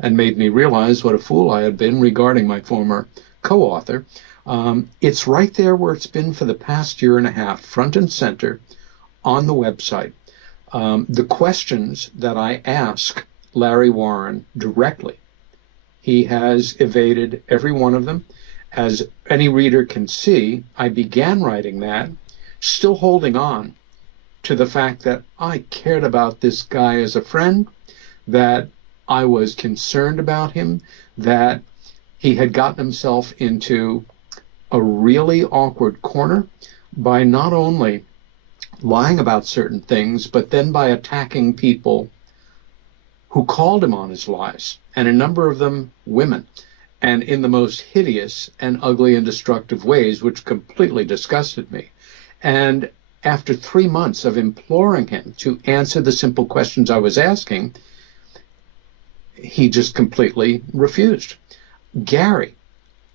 and made me realize what a fool I had been regarding my former co-author. It's right there where it's been for the past year and a half, front and center on the website. The questions that I ask Larry Warren directly, he has evaded every one of them. As any reader can see, I began writing that still holding on to the fact that I cared about this guy as a friend, that I was concerned about him, that he had gotten himself into a really awkward corner by not only lying about certain things, but then by attacking people who called him on his lies, and a number of them women, and in the most hideous and ugly and destructive ways, which completely disgusted me. And after 3 months of imploring him to answer the simple questions I was asking, he just completely refused. Gary,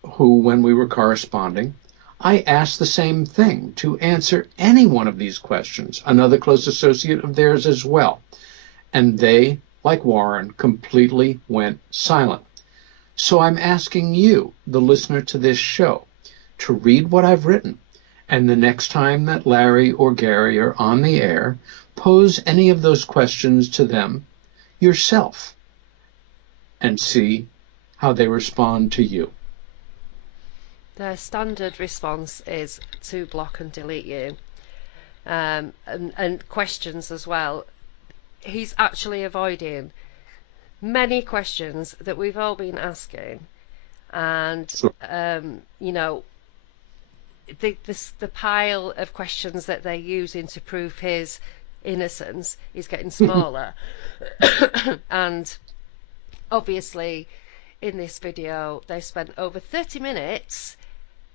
who, when we were corresponding, I asked the same thing, to answer any one of these questions, another close associate of theirs as well. And they, like Warren, completely went silent. So I'm asking you, the listener to this show, to read what I've written, and the next time that Larry or Gary are on the air, pose any of those questions to them yourself and see how they respond to you. Their standard response is to block and delete you, and questions as well. He's actually avoiding many questions that we've all been asking, and you know, the pile of questions that they're using to prove his innocence is getting smaller. And obviously in this video they spent over 30 minutes,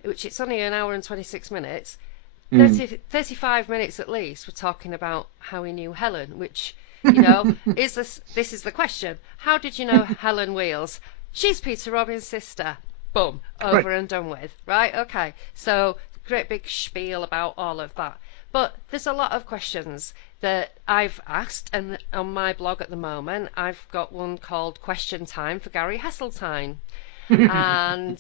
which it's only an hour and 26 minutes, 35 minutes at least, we're talking about how he knew Helen, which, you know, this is the question. How did you know Helen Wheels? She's Peter Robbins' sister. Boom, over and done with, right? Okay, so great big spiel about all of that. But there's a lot of questions that I've asked, and on my blog at the moment, I've got one called Question Time for Gary Heseltine. And,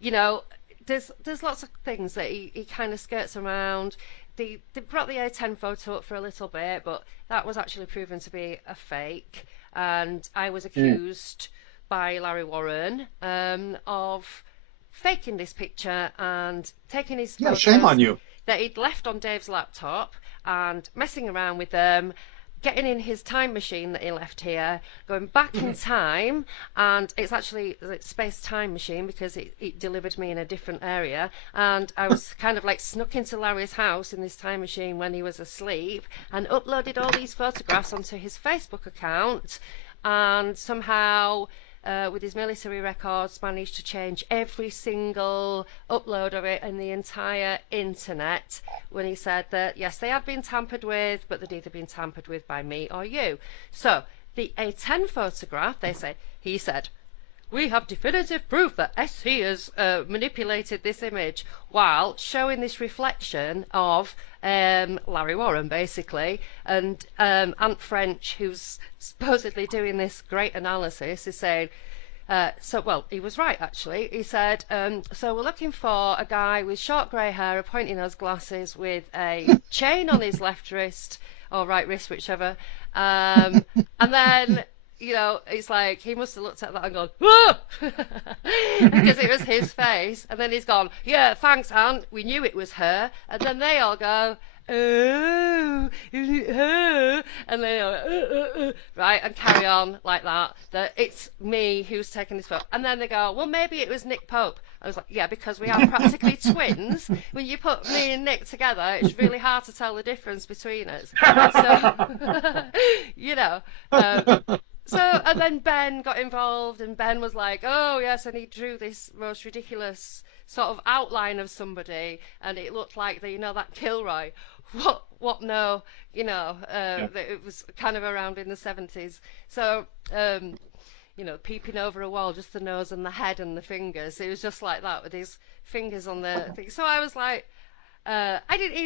you know, there's lots of things that he kind of skirts around. They brought the A10 photo up for a little bit, but that was actually proven to be a fake. And I was accused by Larry Warren of faking this picture and taking his photos Shame on you. that he'd left on Dave's laptop and messing around with them, getting in his time machine that he left here, going back in time, and it's actually a space-time machine because it delivered me in a different area, and I was kind of like snuck into Larry's house in this time machine when he was asleep and uploaded all these photographs onto his Facebook account, and somehow with his military records, managed to change every single upload of it in the entire internet when he said that, yes, they have been tampered with, but they'd either been tampered with by me or you. So the A10 photograph, he said, we have definitive proof that SC has manipulated this image, while showing this reflection of Larry Warren, basically. And Ant French, who's supposedly doing this great analysis, is saying, he was right, actually. He said, so we're looking for a guy with short grey hair, a pointy-nose glasses, with a chain on his left wrist, or right wrist, whichever. And then, it's like he must have looked at that and gone, whoa! Because it was his face. And then he's gone, yeah, thanks, Ant. We knew it was her. And then they all go, oh, is it her? And they go, right, and carry on like that. That it's me who's taking this photo. And then they go, well, maybe it was Nick Pope. I was like, yeah, because we are practically twins. When you put me and Nick together, it's really hard to tell the difference between us. So, So, and then Ben got involved, and Ben was like, oh, yes, and he drew this most ridiculous sort of outline of somebody, and it looked like, that Kilroy. What no, that it was kind of around in the 70s. So, peeping over a wall, just the nose and the head and the fingers. It was just like that with his fingers on the thing. So I was like, I didn't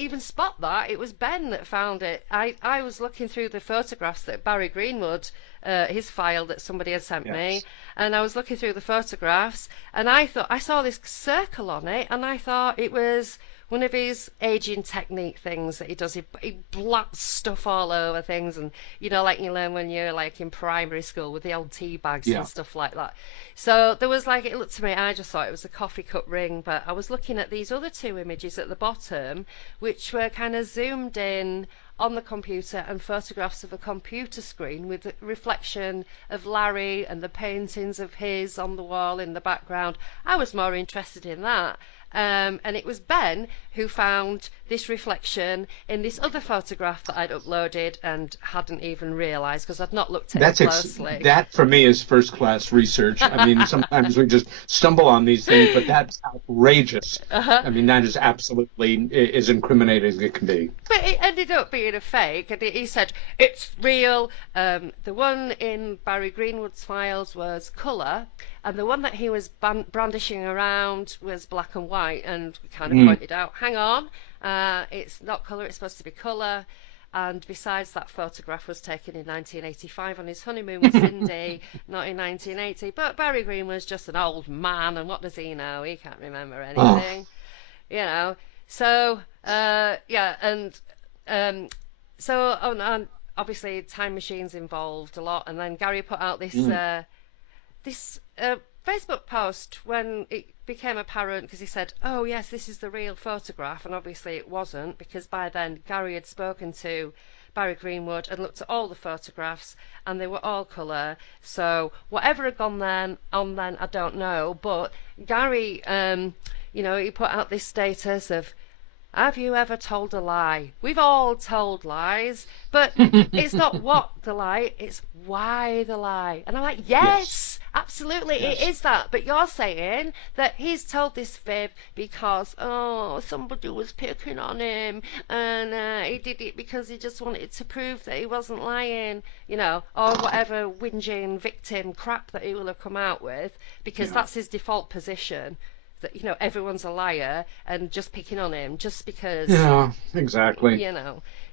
even spot that. It was Ben that found it. I was looking through the photographs that Barry Greenwood, his file that somebody had sent me, and I was looking through the photographs, and I thought I saw this circle on it, and I thought it was one of his aging technique things that he does. He blasts stuff all over things, and like you learn when you're like in primary school with the old tea bags and stuff like that. So there was it looked to me, I just thought it was a coffee cup ring, but I was looking at these other two images at the bottom, which were kind of zoomed in on the computer and photographs of a computer screen with a reflection of Larry and the paintings of his on the wall in the background. I was more interested in that. And it was Ben who found this reflection in this other photograph that I'd uploaded and hadn't even realised because I'd not looked at it closely. That for me is first-class research. I mean, sometimes we just stumble on these things, but that's outrageous. I mean, that is absolutely as incriminating as it can be. But it ended up being a fake, and he said, it's real. The one in Barry Greenwood's files was colour, and the one that he was brandishing around was black and white, and we kind of pointed out, hang on, it's not colour, it's supposed to be colour. And besides, that photograph was taken in 1985 on his honeymoon with Cindy, not in 1980. But Barry Green was just an old man, and what does he know? He can't remember anything, So, and obviously time machines involved a lot. And then Gary put out this Facebook post when it became apparent, because he said, oh yes, this is the real photograph, and obviously it wasn't, because by then Gary had spoken to Barry Greenwood and looked at all the photographs, and they were all colour. So whatever had gone on then, I don't know, but Gary, he put out this status of, have you ever told a lie? We've all told lies, but it's not what the lie, it's why the lie. And I'm like, yes. Absolutely, yes. It is that. But you're saying that he's told this fib because, somebody was picking on him, and he did it because he just wanted to prove that he wasn't lying, or whatever whinging victim crap that he will have come out with, because that's his default position. That everyone's a liar and just picking on him just because. Yeah, exactly.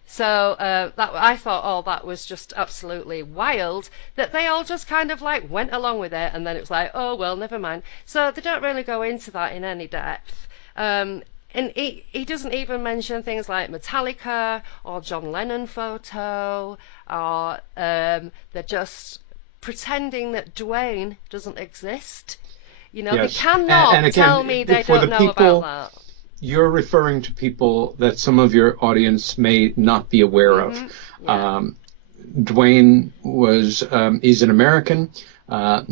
So that I thought, that was just absolutely wild. That they all just kind of went along with it, and then it was like, oh well, never mind. So they don't really go into that in any depth. And he doesn't even mention things like Metallica or John Lennon photo, or they're just pretending that Dwayne doesn't exist. They cannot and again, tell me they don't know about that. You're referring to people that some of your audience may not be aware of. Yeah. Dwayne was, he's an American.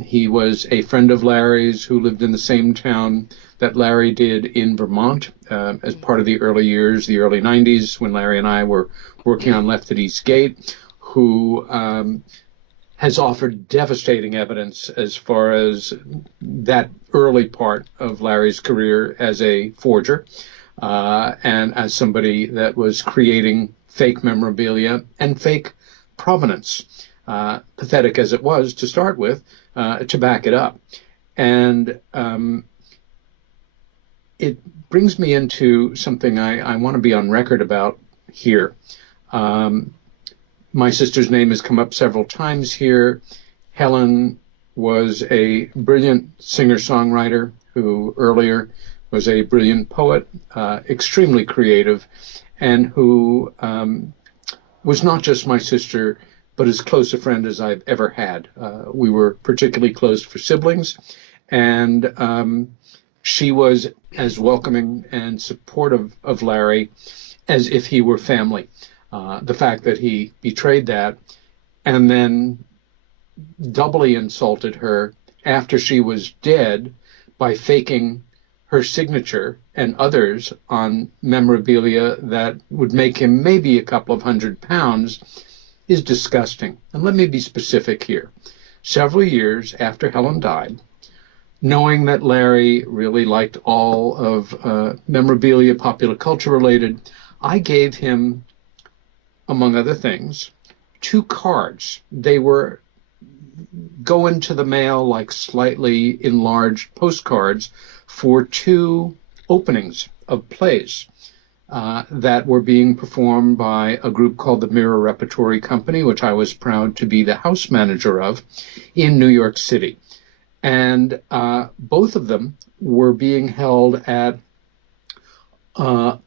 He was a friend of Larry's who lived in the same town that Larry did in Vermont as part of the early years, the early 90s, when Larry and I were working on Left at East Gate, who has offered devastating evidence as far as that early part of Larry's career as a forger, and as somebody that was creating fake memorabilia and fake provenance, pathetic as it was to start with, to back it up. And it brings me into something I want to be on record about here. My sister's name has come up several times here. Helen was a brilliant singer-songwriter who earlier was a brilliant poet, extremely creative, and who was not just my sister, but as close a friend as I've ever had. We were particularly close for siblings, and she was as welcoming and supportive of Larry as if he were family. The fact that he betrayed that and then doubly insulted her after she was dead by faking her signature and others on memorabilia that would make him maybe a couple of £100 is disgusting. And let me be specific here. Several years after Helen died, knowing that Larry really liked all of memorabilia, popular culture related, I gave him, among other things, 2 cards. They were go into the mail like slightly enlarged postcards for 2 openings of plays that were being performed by a group called the Mirror Repertory Company, which I was proud to be the house manager of in New York City. And both of them were being held at a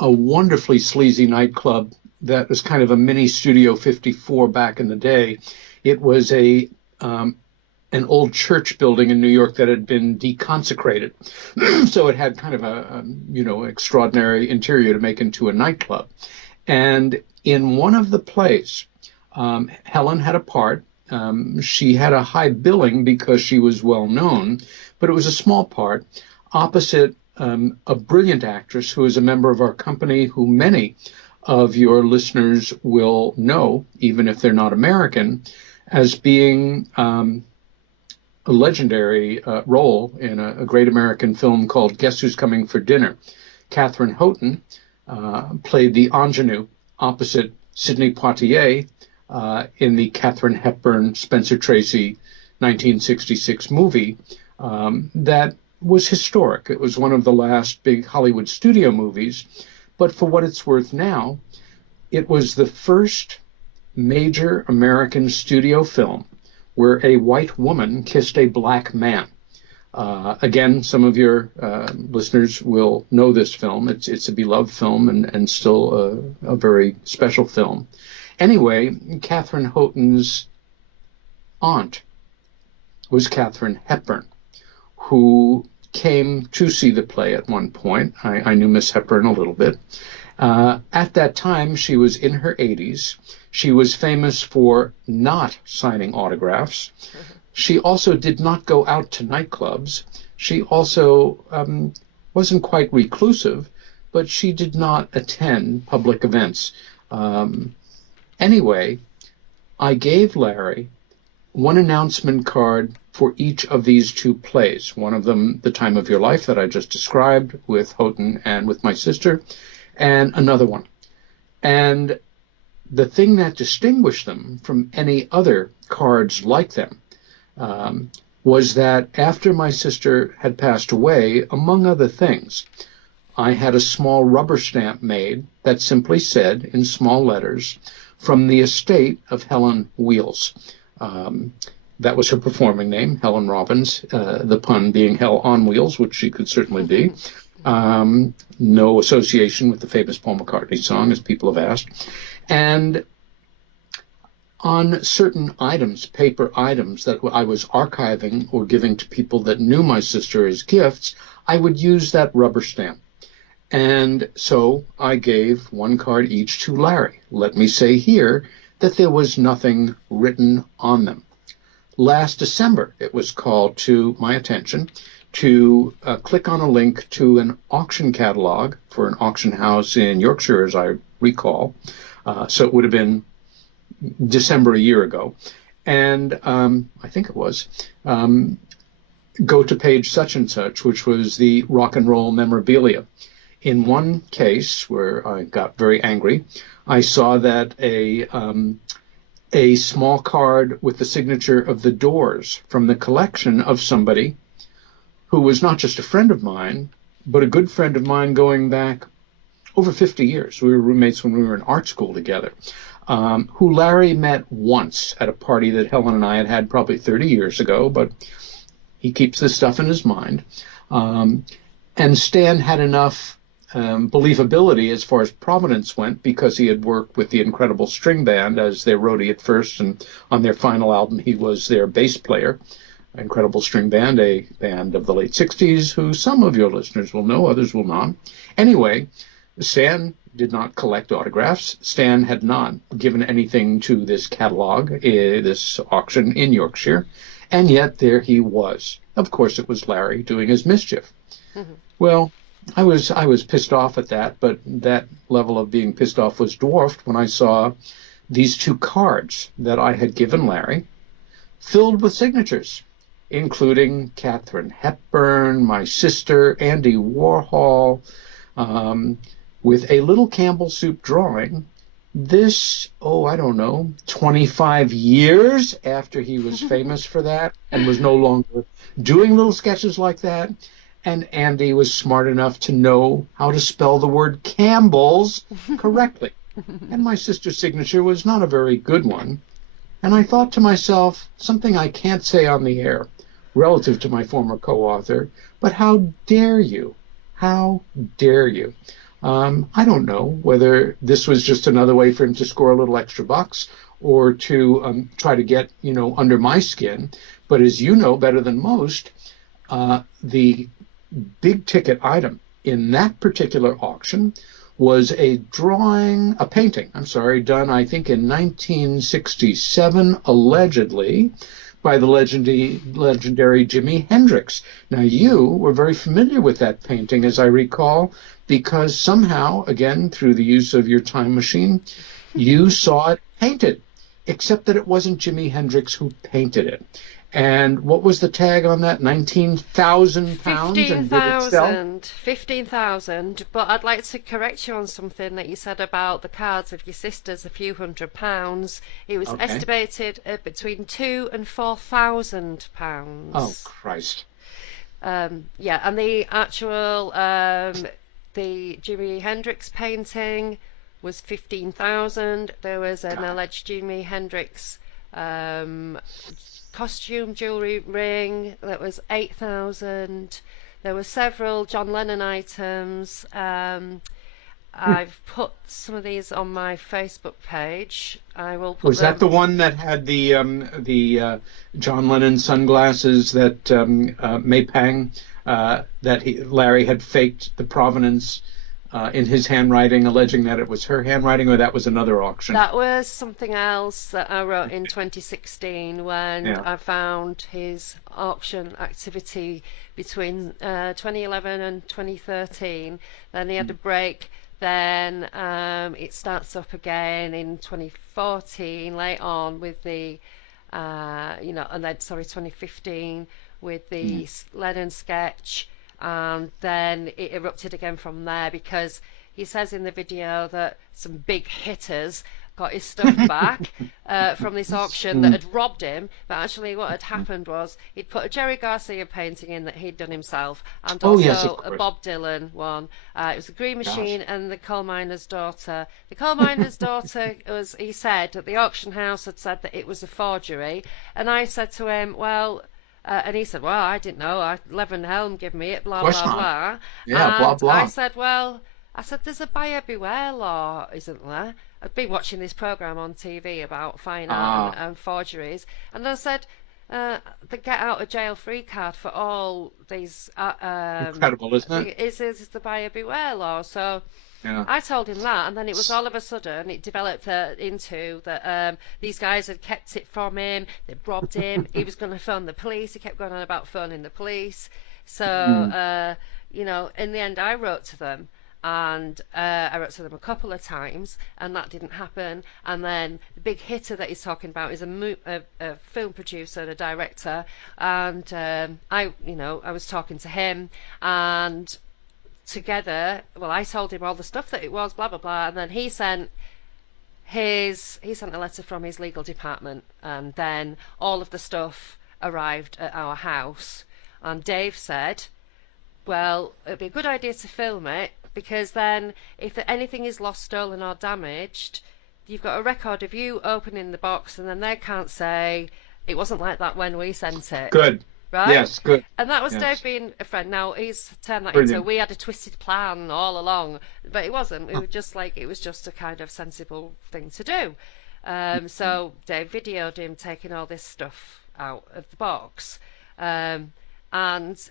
wonderfully sleazy nightclub that was kind of a mini Studio 54 back in the day. It was an old church building in New York that had been deconsecrated. So it had kind of a extraordinary interior to make into a nightclub. And in one of the plays, Helen had a part. She had a high billing because she was well known, but it was a small part opposite a brilliant actress who is a member of our company, who many of your listeners will know, even if they're not American, as being a legendary role in a great American film called Guess Who's Coming for Dinner. Catherine Houghton played the ingenue opposite Sidney Poitier in the Katharine Hepburn, Spencer Tracy 1966 movie that was historic. It was one of the last big Hollywood studio movies, but for what it's worth now, it was the first major American studio film where a white woman kissed a black man. Again, some of your listeners will know this film. It's a beloved film and still a very special film. Anyway, Catherine Houghton's aunt was Katharine Hepburn, who came to see the play at one point. I knew Miss Hepburn a little bit. At that time, she was in her 80s. She was famous for not signing autographs. She also did not go out to nightclubs. She also wasn't quite reclusive, but she did not attend public events. Anyway, I gave Larry one announcement card for each of these 2 plays. One of them, The Time of Your Life, that I just described with Houghton and with my sister, and another one. And the thing that distinguished them from any other cards like them was that after my sister had passed away, among other things, I had a small rubber stamp made that simply said, in small letters, "From the estate of Helen Wheels." That was her performing name, Helen Robbins, the pun being Hell on Wheels, which she could certainly be. No association with the famous Paul McCartney song, as people have asked. And on certain items, paper items that I was archiving or giving to people that knew my sister as gifts, I would use that rubber stamp. And so I gave 1 card each to Larry. Let me say here that there was nothing written on them. Last December, it was called to my attention to click on a link to an auction catalog for an auction house in Yorkshire, as I recall. So it would have been December a year ago. and I think it was, go to page such and such, which was the rock and roll memorabilia. In one case where I got very angry, I saw that a small card with the signature of the Doors from the collection of somebody who was not just a friend of mine, but a good friend of mine going back over 50 years. We were roommates when we were in art school together, who Larry met once at a party that Helen and I had probably 30 years ago, but he keeps this stuff in his mind. And Stan had enough believability as far as Providence went, because he had worked with the Incredible String Band as their roadie at first, and on their final album he was their bass player. Incredible String Band, a band of the late 60s, who some of your listeners will know, others will not. Anyway, Stan did not collect autographs. Stan had not given anything to this catalog, this auction in Yorkshire, and yet there he was. Of course, it was Larry doing his mischief. Mm-hmm. Well, I was pissed off at that, but that level of being pissed off was dwarfed when I saw these two cards that I had given Larry, filled with signatures, including Katharine Hepburn, my sister, Andy Warhol, with a little Campbell soup drawing. This, I don't know, 25 years after he was famous for that and was no longer doing little sketches like that. And Andy was smart enough to know how to spell the word Campbell's correctly. And my sister's signature was not a very good one. And I thought to myself, something I can't say on the air relative to my former co-author, but how dare you? How dare you? I don't know whether this was just another way for him to score a little extra bucks or to try to get, under my skin. But as you know better than most, the big ticket item in that particular auction was a painting, done, I think, in 1967, allegedly, by the legendary Jimi Hendrix. Now, you were very familiar with that painting, as I recall, because somehow, again, through the use of your time machine, you saw it painted, except that it wasn't Jimi Hendrix who painted it. And what was the tag on that? 19,000 pounds? 15,000. 15,000. But I'd like to correct you on something that you said about the cards of your sisters, a few £100. It was estimated at between £2,000 and £4,000. Oh, Christ. Yeah, and the actual, the Jimi Hendrix painting was 15,000. There was an alleged Jimi Hendrix costume jewelry ring that was 8,000. There were several John Lennon items. I've put some of these on my Facebook page. I will put Was that the one that had the John Lennon sunglasses that May Pang Larry had faked the provenance in his handwriting, alleging that it was her handwriting, or that was another auction? That was something else that I wrote in 2016 when I found his auction activity between 2011 and 2013. Then he had a break. Then it starts up again in 2014, late on with the, and then, 2015 with the Lennon sketch. And then it erupted again from there, because he says in the video that some big hitters got his stuff back from this auction that had robbed him. But actually what had happened was he'd put a Jerry Garcia painting in that he'd done himself, and also a Bob Dylan one. It was the Green Machine and the Coal Miner's Daughter. The Coal Miner's Daughter was, he said, that the auction house had said that it was a forgery. And I said to him, well... and he said, well, I didn't know. Levin Helm gave me it, blah, blah, blah. Yeah, and blah, blah. I said, there's a buyer beware law, isn't there? I've been watching this program on TV about fine art and forgeries. And I said, the get out of jail free card for all these... incredible, isn't it? Is the buyer beware law. So... Yeah. I told him that, and then it was all of a sudden it developed into that these guys had kept it from him, they'd robbed him, he was going to phone the police, he kept going on about phoning the police. So, in the end I wrote to them and I wrote to them a couple of times, and that didn't happen. And then the big hitter that he's talking about is a film producer and a director, and I was talking to him, and together, well, I told him all the stuff that it was, blah blah blah, and then he sent a letter from his legal department, and then all of the stuff arrived at our house. And Dave said, well, it'd be a good idea to film it, because then if anything is lost, stolen, or damaged, you've got a record of you opening the box, and then they can't say it wasn't like that when we sent it. Good. Right? Yes, good. And that was Yes. Dave being a friend. Now he's turned that Brilliant. into, we had a twisted plan all along, but it wasn't. It was just a kind of sensible thing to do. So Dave videoed him taking all this stuff out of the box, and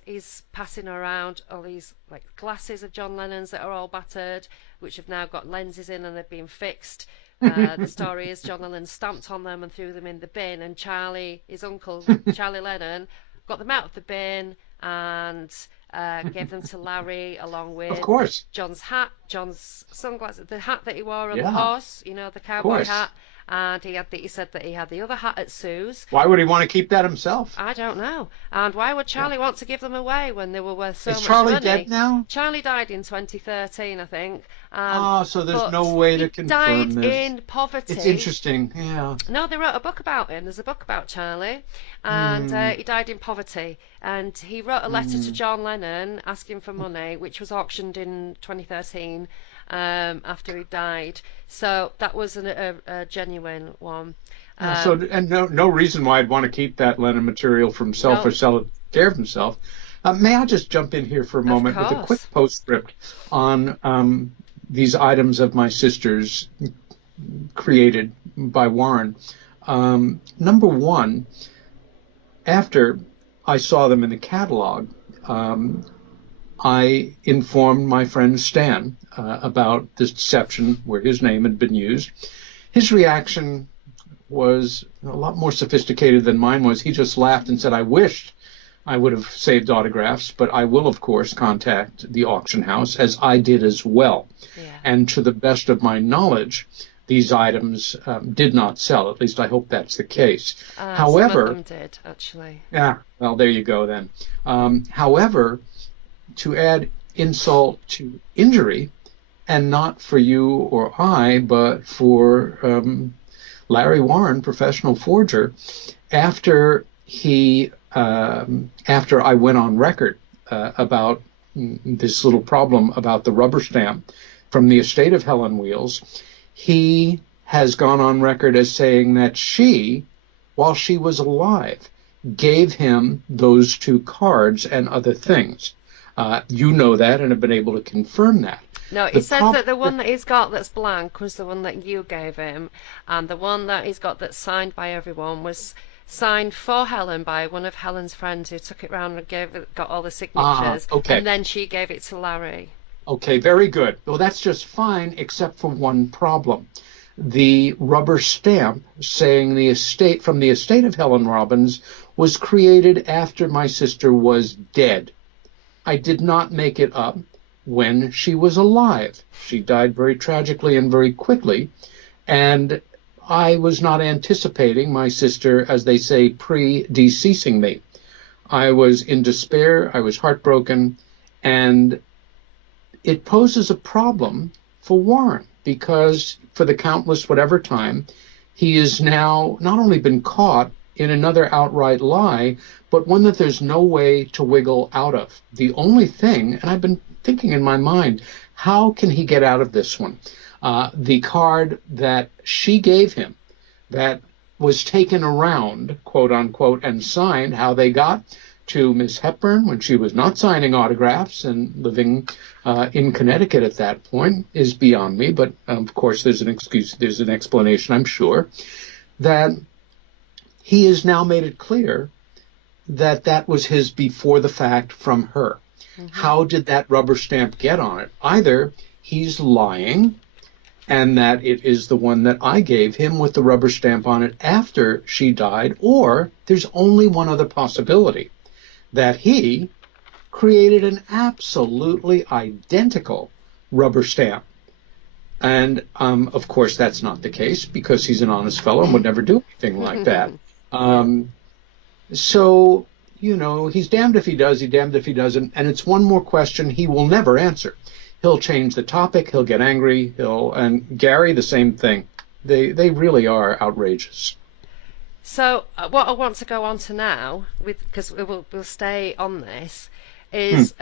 he's passing around all these like glasses of John Lennon's that are all battered, which have now got lenses in and they've been fixed. The story is John Lennon stamped on them and threw them in the bin, and Charlie, his uncle, Charlie Lennon, got them out of the bin and gave them to Larry, along with Of course. John's hat, John's sunglasses, the hat that he wore on Yeah. the horse, the cowboy course. hat. And he said that he had the other hat at Sue's. Why would he want to keep that himself? I don't know. And why would Charlie want to give them away when they were worth so Is much Charlie money? dead now? Charlie died in 2013, I think. So there's but no way to he confirm died this. in poverty. It's interesting, yeah. No, they wrote a book about him. There's a book about Charlie, and he died in poverty. And he wrote a letter to John Lennon asking for money, which was auctioned in 2013 after he died. So that was a genuine one. And no reason why I'd want to keep that Lennon material for himself No. or sell it care of himself. May I just jump in here for a moment with a quick postscript on these items of my sister's created by Warren. Number one, after I saw them in the catalog, I informed my friend Stan about this deception where his name had been used. His reaction was a lot more sophisticated than mine was. He just laughed and said, I wished I would have saved autographs, but I will, of course, contact the auction house, as I did as well. Yeah. And to the best of my knowledge, these items did not sell. At least I hope that's the case. However, some of them did, actually. Yeah, well, there you go then. However, to add insult to injury, and not for you or I, but for Larry Warren, professional forger, after I went on record about this little problem about the rubber stamp from the estate of Helen Wheels, he has gone on record as saying that she, while she was alive, gave him those two cards and other things. You know that and have been able to confirm that. No, he said that the one that he's got that's blank was the one that you gave him, and the one that he's got that's signed by everyone was signed for Helen by one of Helen's friends, who took it round and got all the signatures, okay. and then she gave it to Larry. Okay, very good. Well, that's just fine, except for one problem. The rubber stamp saying the estate from the estate of Helen Robbins was created after my sister was dead. I did not make it up when she was alive. She died very tragically and very quickly, and I was not anticipating my sister, as they say, pre-deceasing me. I was in despair, I was heartbroken, and it poses a problem for Warren, because for the countless whatever time, he has now not only been caught in another outright lie, but one that there's no way to wiggle out of. The only thing, and I've been thinking in my mind, how can he get out of this one? The card that she gave him that was taken around, quote unquote, and signed, how they got to Miss Hepburn when she was not signing autographs and living in Connecticut at that point is beyond me. But of course, there's an excuse, there's an explanation, I'm sure, that he has now made it clear that that was his before the fact from her. Mm-hmm. How did that rubber stamp get on it? Either he's lying, and that it is the one that I gave him with the rubber stamp on it after she died, or there's only one other possibility, that he created an absolutely identical rubber stamp. And of course, that's not the case because he's an honest fellow and would never do anything like that. So, he's damned if he does, he's damned if he doesn't. And it's one more question he will never answer. He'll change the topic, he'll get angry, and Gary, the same thing. They really are outrageous. So what I want to go on to now, because we'll stay on this, is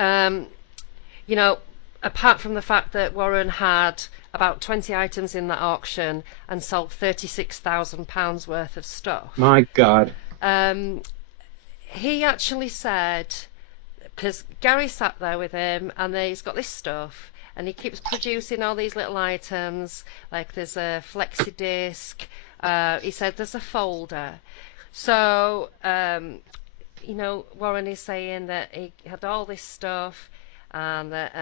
apart from the fact that Warren had about 20 items in that auction and sold £36,000 worth of stuff. My God. He actually said, because Gary sat there with him and he's got this stuff and he keeps producing all these little items, like there's a flexi disc, he said there's a folder. So, Warren is saying that he had all this stuff and that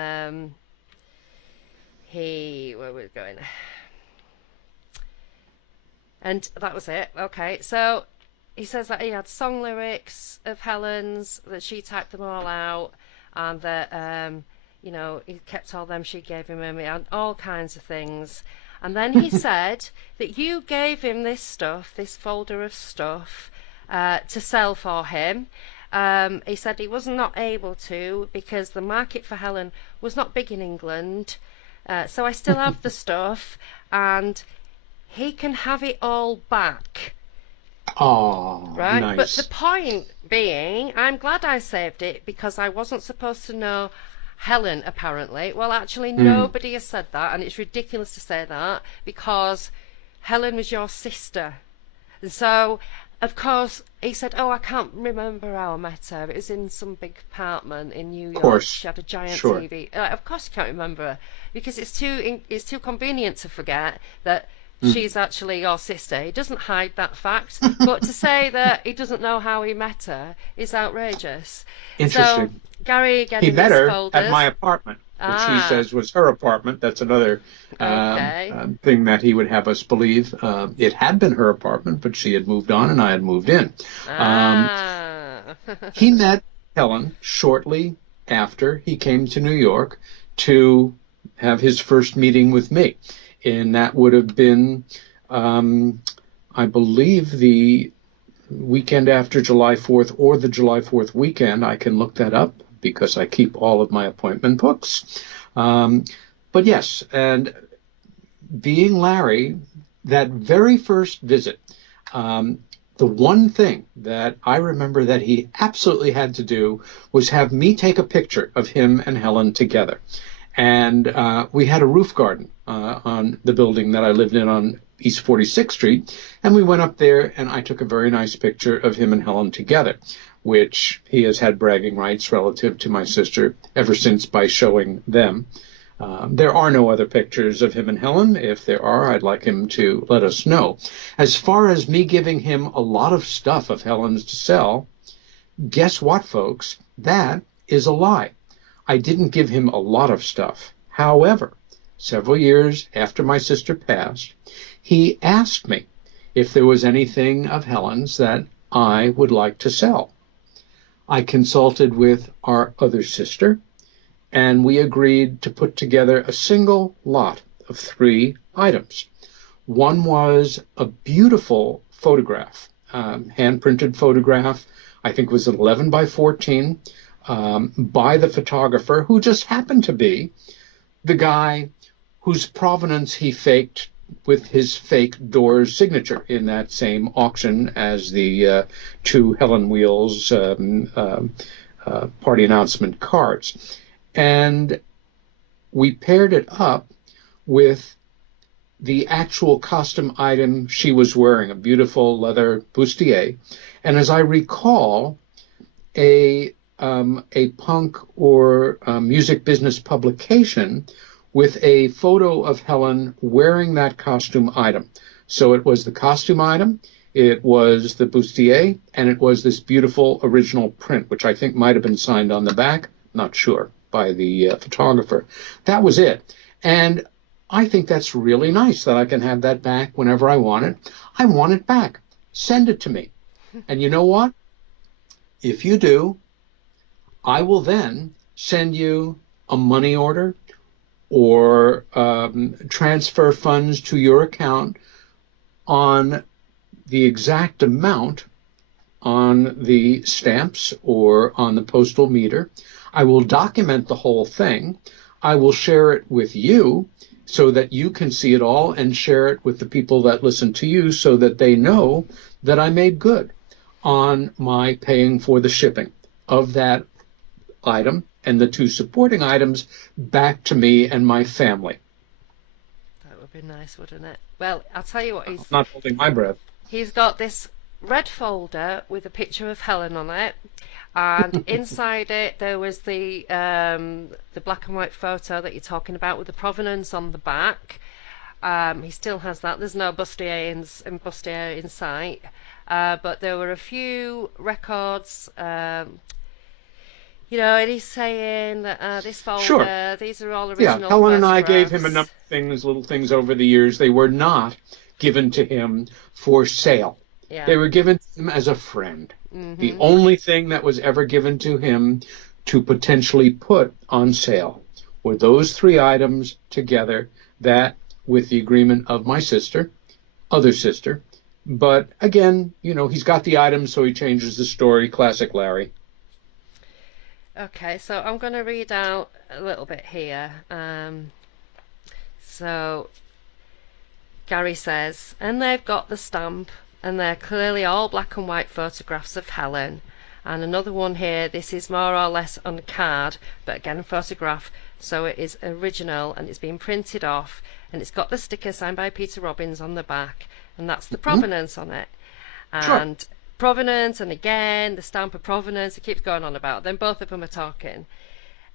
where we're going, and that was it. Okay, so he says that he had song lyrics of Helen's, that she typed them all out, and that he kept all them she gave him, and all kinds of things. And then he said that you gave him this stuff, this folder of stuff, to sell for him. He said he was not able to because the market for Helen was not big in England. So I still have the stuff, and he can have it all back. Oh, right. Nice. But the point being, I'm glad I saved it because I wasn't supposed to know Helen, apparently. Well, actually, nobody has said that, and it's ridiculous to say that because Helen was your sister. And so, of course, he said, I can't remember how I met her. It was in some big apartment in New York. Of course. She had a giant Sure. TV. Of course you can't remember her because it's too convenient to forget that she's actually your sister. He doesn't hide that fact, but to say that he doesn't know how he met her is outrageous. Interesting. So, Gary getting He met his her folders. at my apartment, which he says was her apartment. That's another thing that he would have us believe. It had been her apartment, but she had moved on and I had moved in. He met Helen shortly after he came to New York to have his first meeting with me. And that would have been, I believe, the weekend after July 4th or the July 4th weekend. I can look that up because I keep all of my appointment books. But yes, and being Larry, that very first visit, the one thing that I remember that he absolutely had to do was have me take a picture of him and Helen together. And we had a roof garden on the building that I lived in on East 46th Street. And we went up there and I took a very nice picture of him and Helen together, which he has had bragging rights relative to my sister ever since by showing them. There are no other pictures of him and Helen. If there are, I'd like him to let us know. As far as me giving him a lot of stuff of Helen's to sell, guess what, folks? That is a lie. I didn't give him a lot of stuff. However, several years after my sister passed, he asked me if there was anything of Helen's that I would like to sell. I consulted with our other sister, and we agreed to put together a single lot of 3 items. One was a beautiful photograph, hand-printed photograph, I think it was 11 by 14, by the photographer who just happened to be the guy whose provenance he faked with his fake door's signature in that same auction as the 2 Helen Wheels party announcement cards. And we paired it up with the actual costume item she was wearing, a beautiful leather bustier. And as I recall, a punk or music business publication with a photo of Helen wearing that costume item. So it was the costume item, it was the bustier, and it was this beautiful original print, which I think might have been signed on the back, not sure, by the photographer. That was it. And I think that's really nice that I can have that back whenever I want it. I want it back. Send it to me. And you know what? If you do, I will then send you a money order or transfer funds to your account on the exact amount on the stamps or on the postal meter. I will document the whole thing. I will share it with you so that you can see it all, and share it with the people that listen to you so that they know that I made good on my paying for the shipping of that item and the 2 supporting items back to me and my family. That would be nice, wouldn't it? Well, I'll tell you what, I'm not holding my breath. he's got this red folder with a picture of Helen on it, and inside it there was the black and white photo that you're talking about with the provenance on the back. He still has that. There's no bustier in sight, but there were a few records. And he's saying that this folder, Sure. these are all original Helen and I photographs. gave him a number of things, little things over the years. They were not given to him for sale. Yeah. They were given to him as a friend. Mm-hmm. The only thing that was ever given to him to potentially put on sale were those 3 items together, that with the agreement of my sister, other sister. But again, he's got the items, so he changes the story. Classic Larry. Okay, so I'm going to read out a little bit here. So Gary says, and they've got the stamp, and they're clearly all black and white photographs of Helen. And another one here, this is more or less on a card, but again a photograph, so it is original, and it's been printed off, and it's got the sticker signed by Peter Robbins on the back, and that's the provenance on it. And Sure. Provenance, and again the stamp of provenance, it keeps going on about. Then both of them are talking,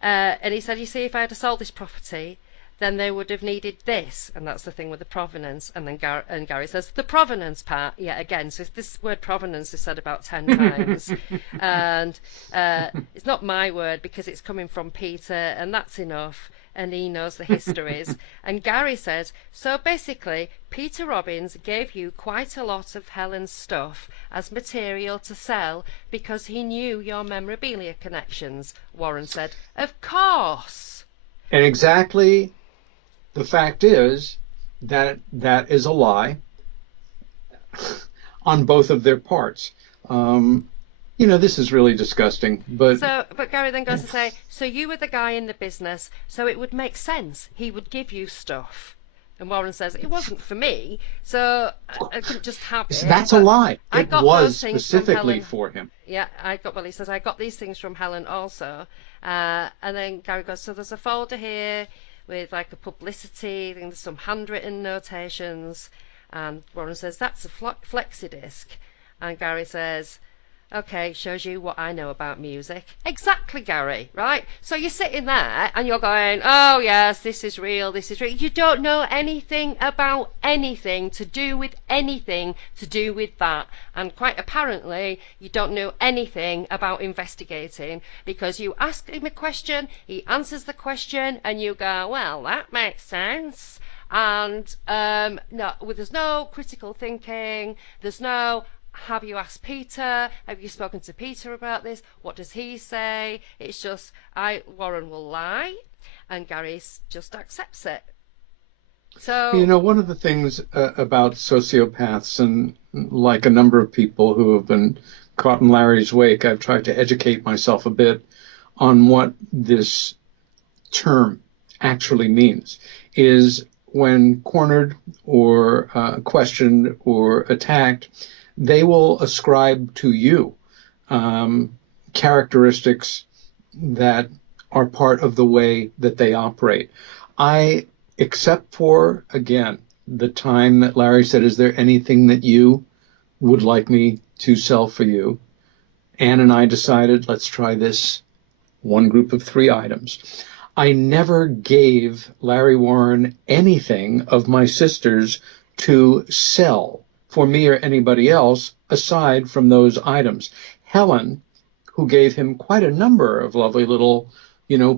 and he said, you see, if I had sold this property, then they would have needed this, and that's the thing with the provenance. And then Gary says the provenance part, yeah, again. So this word provenance is said about 10 times, and it's not my word because it's coming from Peter, and that's enough. And he knows the histories. And Gary says, so basically, Peter Robbins gave you quite a lot of Helen's stuff as material to sell because he knew your memorabilia connections. Warren said, of course. And exactly, the fact is that that is a lie on both of their parts. This is really disgusting. But Gary then goes to say, so you were the guy in the business, so it would make sense he would give you stuff. And Warren says, it wasn't for me, so I couldn't just have it. That's a lie. It was specifically for him. Yeah, he says, I got these things from Helen also. And then Gary goes, so there's a folder here with like a publicity, there's some handwritten notations. And Warren says, that's a flexi disc. And Gary says, okay, shows you what I know about music. Exactly, Gary, right? So you're sitting there and you're going, oh yes, this is real, this is real. You don't know anything about anything to do with anything to do with that. And quite apparently, you don't know anything about investigating, because you ask him a question, he answers the question, and you go, well, that makes sense. And there's no critical thinking, there's no, have you asked Peter? Have you spoken to Peter about this? What does he say? It's just, Warren will lie, and Gary just accepts it. So one of the things about sociopaths, and like a number of people who have been caught in Larry's wake, I've tried to educate myself a bit on what this term actually means, is when cornered or questioned or attacked, they will ascribe to you characteristics that are part of the way that they operate. Except for, again, the time that Larry said, is there anything that you would like me to sell for you? Ann and I decided, let's try this one group of 3 items. I never gave Larry Warren anything of my sister's to sell for me or anybody else aside from those items. Helen, who gave him quite a number of lovely little,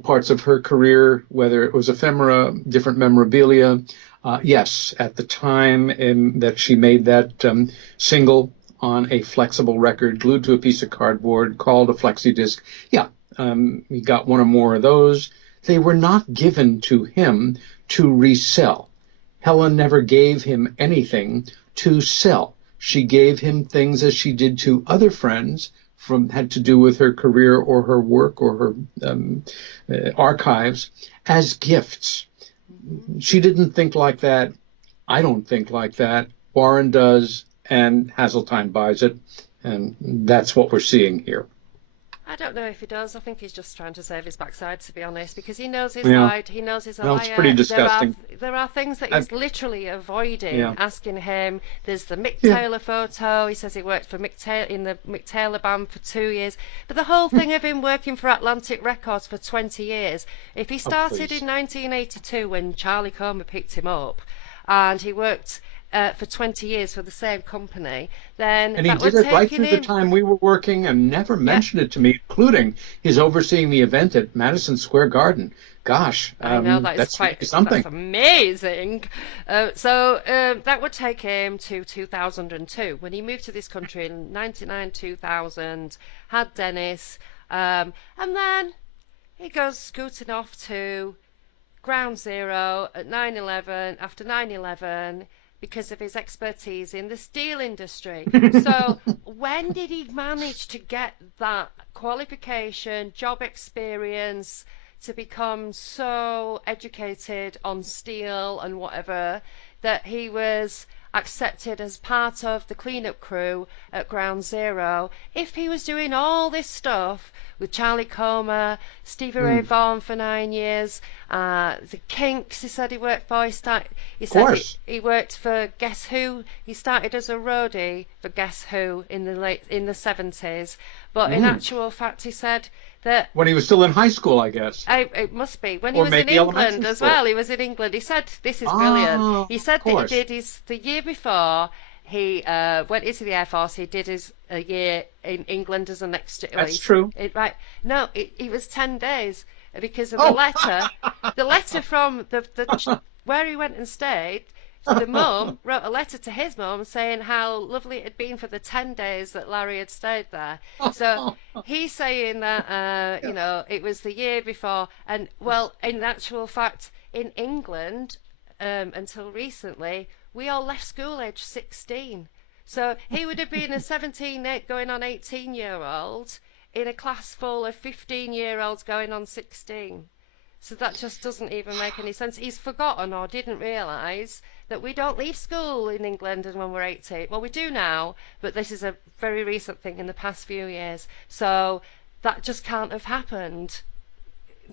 parts of her career, whether it was ephemera, different memorabilia. Yes, at the time that she made that single on a flexible record glued to a piece of cardboard called a flexi disc. Yeah, he got one or more of those. they were not given to him to resell. Helen never gave him anything to sell. She gave him things as she did to other friends had to do with her career or her work or her archives as gifts. She didn't think like that. I don't think like that. Warren does, and Heseltine buys it, and that's what we're seeing here. I don't know if he does. I think he's just trying to save his backside, to be honest, because he knows he's Yeah. lied. He knows he's a Well, liar. it's pretty disgusting. There are things that he's literally avoiding, Yeah. asking him. There's the Mick Yeah. Taylor photo. He says he worked for in the Mick Taylor band for 2 years. But the whole thing of him working for Atlantic Records for 20 years, if he started in 1982 when Charlie Comer picked him up, and he worked for 20 years for the same company, then and he that did would it right take through the time we were working and never mentioned it to me, including his overseeing the event at Madison Square Garden. Gosh, I know that's quite something. That's amazing. That would take him to 2002 when he moved to this country in 99, 2000, had Dennis, and then he goes scooting off to ground zero at 9/11 after 9/11 because of his expertise in the steel industry. So when did he manage to get that qualification, job experience, to become so educated on steel and whatever that he was accepted as part of the cleanup crew at Ground Zero, if he was doing all this stuff with Charlie Comer, Stevie Ray Vaughan for 9 years, the Kinks he said he worked for, he worked for Guess Who. He started as a roadie for Guess Who in the 70s, but in actual fact he said that when he was still in high school, I guess. It must be. When he was in England as well. He was in England. He said, this is brilliant. He said that he did the year before he went into the Air Force, he did a year in England as an exchange. That's true. No, it was 10 days because of the letter. The letter from where he went and stayed. The mum wrote a letter to his mum saying how lovely it had been for the 10 days that Larry had stayed there. So he's saying that, it was the year before. And, well, in actual fact, in England, until recently, we all left school age 16. So he would have been a 17, going on 18-year-old in a class full of 15-year-olds going on 16. So that just doesn't even make any sense. He's forgotten or didn't realise that we don't leave school in England when we're 18. Well, we do now, but this is a very recent thing in the past few years. So that just can't have happened.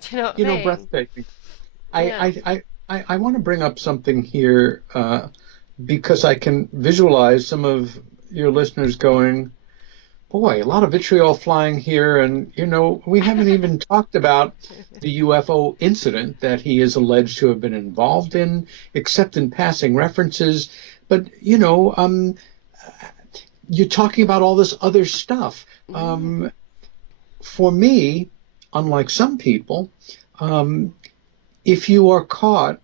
Do you know what I mean? Breathtaking. I want to bring up something here because I can visualize some of your listeners going, boy, a lot of vitriol flying here. And, we haven't even talked about the UFO incident that he is alleged to have been involved in, except in passing references. But, you're talking about all this other stuff. For me, unlike some people, if you are caught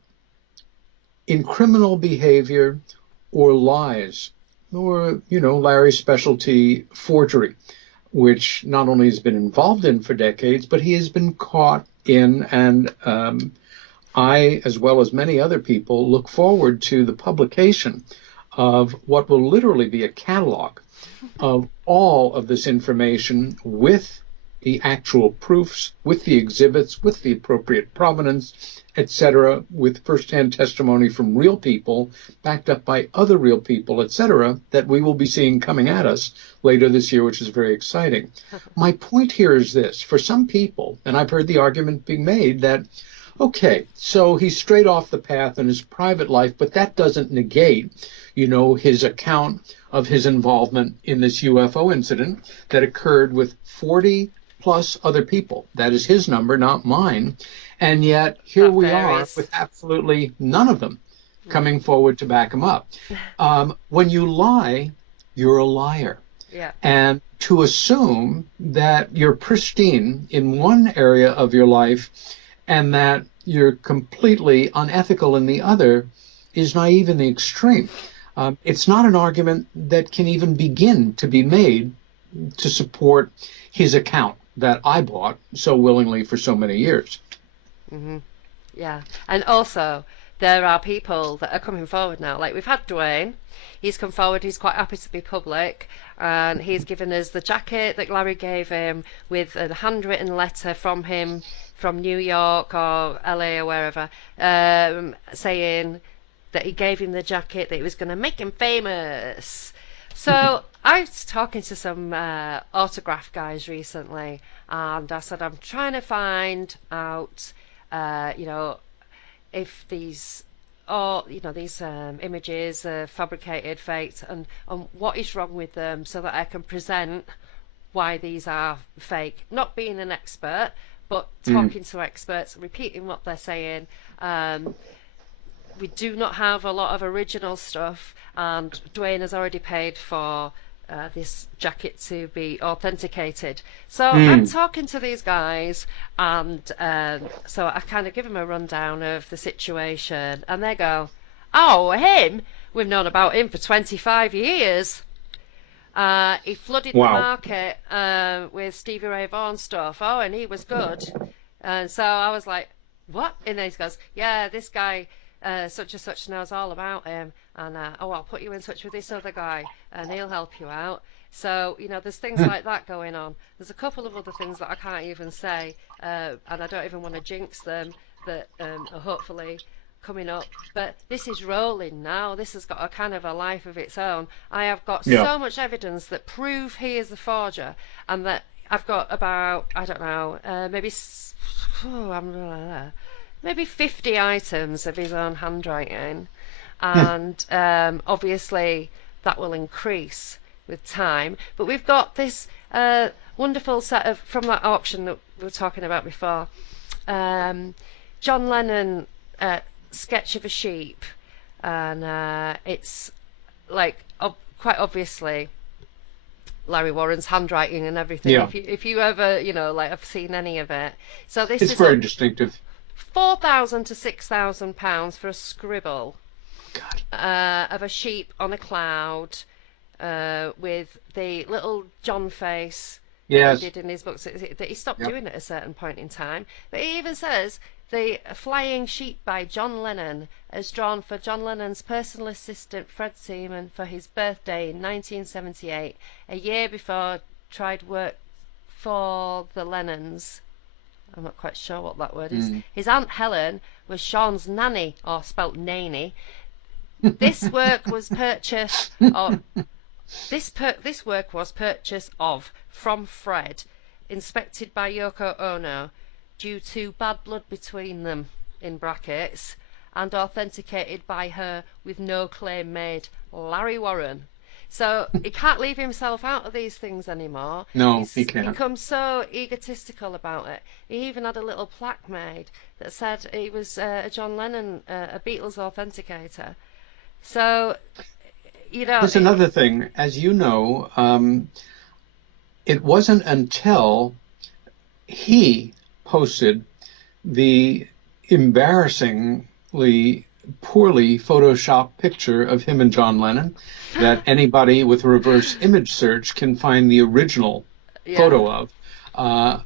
in criminal behavior or lies, or, Larry's specialty, forgery, which not only has been involved in for decades, but he has been caught in, and I, as well as many other people, look forward to the publication of what will literally be a catalog of all of this information with the actual proofs, with the exhibits, with the appropriate provenance, etc., with firsthand testimony from real people, backed up by other real people, etc., that we will be seeing coming at us later this year, which is very exciting. My point here is this. For some people, and I've heard the argument being made that, okay, so he's straight off the path in his private life, but that doesn't negate, his account of his involvement in this UFO incident that occurred with 40 plus other people. That is his number, not mine. And yet here we are with absolutely none of them coming forward to back him up. When you lie, you're a liar. Yeah. And to assume that you're pristine in one area of your life and that you're completely unethical in the other is naive in the extreme. It's not an argument that can even begin to be made to support his account that I bought so willingly for so many years. Hmm. Yeah. And also, there are people that are coming forward now. Like we've had Dwayne. He's come forward. He's quite happy to be public. And he's given us the jacket that Larry gave him with a handwritten letter from him from New York or LA or wherever, saying that he gave him the jacket, that it was going to make him famous. So I was talking to some autograph guys recently, and I said, I'm trying to find out, you know, if these or these images are fabricated, faked, and what is wrong with them, so that I can present why these are fake. Not being an expert, but talking to experts, repeating what they're saying. We do not have a lot of original stuff, and Dwayne has already paid for this jacket to be authenticated. So I'm talking to these guys, and so I kind of give them a rundown of the situation, and they go, "Oh, him? We've known about him for 25 years. He flooded the Wow. market with Stevie Ray Vaughan stuff. Oh, and he was good." And so I was like, "What?" And then he goes, "Yeah, this guy, such and such, knows all about him. And oh, I'll put you in touch with this other guy, and he'll help you out." So there's things like that going on. There's a couple of other things that I can't even say, and I don't even want to jinx them, that are hopefully coming up. But this is rolling now. This has got a kind of a life of its own. I have got Yeah. so much evidence that prove he is the forger, and that I've got about, I don't know, maybe 50 items of his own handwriting, and obviously that will increase with time. But we've got this wonderful set of, from that auction that we were talking about before, John Lennon sketch of a sheep, and it's like quite obviously Larry Warren's handwriting and everything. Yeah. If you ever like have seen any of it, so this It's is very distinctive. £4,000 to £6,000 for a scribble God. of a sheep on a cloud, with the little John face that Yes. he did in his books, that he stopped Yep. doing at a certain point in time. But he even says the Flying Sheep by John Lennon is drawn for John Lennon's personal assistant Fred Seaman for his birthday in 1978, a year before tried work for the Lennons. I'm not quite sure what that word is. His Aunt Helen was Sean's nanny, or spelt nanny. This work was purchased of this work was purchased of from Fred, inspected by Yoko Ono, due to bad blood between them, in brackets, and authenticated by her with no claim made, Larry Warren. So he can't leave himself out of these things anymore. No, he He's can't. become so egotistical about it. He even had a little plaque made that said he was a John Lennon, a Beatles authenticator. So, There's another thing. As you know, it wasn't until he posted the embarrassingly poorly photoshopped picture of him and John Lennon that anybody with a reverse image search can find the original photo of,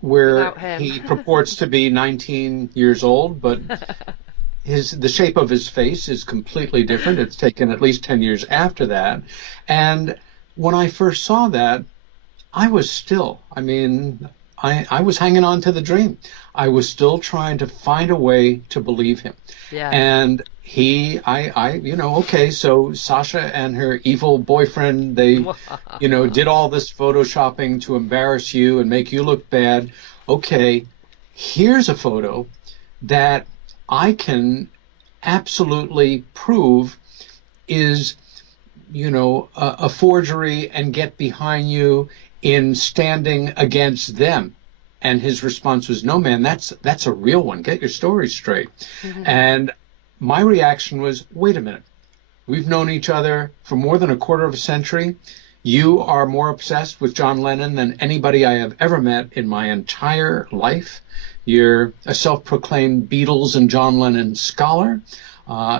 where he purports to be 19 years old, but the shape of his face is completely different. It's taken at least 10 years after that. And when I first saw that, I was still, I was hanging on to the dream. I was still trying to find a way to believe him. Yeah. And okay, so Sacha and her evil boyfriend, they, did all this photoshopping to embarrass you and make you look bad. Okay, here's a photo that I can absolutely prove is, a forgery, and get behind you in standing against them. And his response was, "No, man, that's a real one. Get your story straight." And my reaction was, wait a minute. We've known each other for more than a quarter of a century. You are more obsessed with John Lennon than anybody I have ever met in my entire life. You're a self-proclaimed Beatles and John Lennon scholar.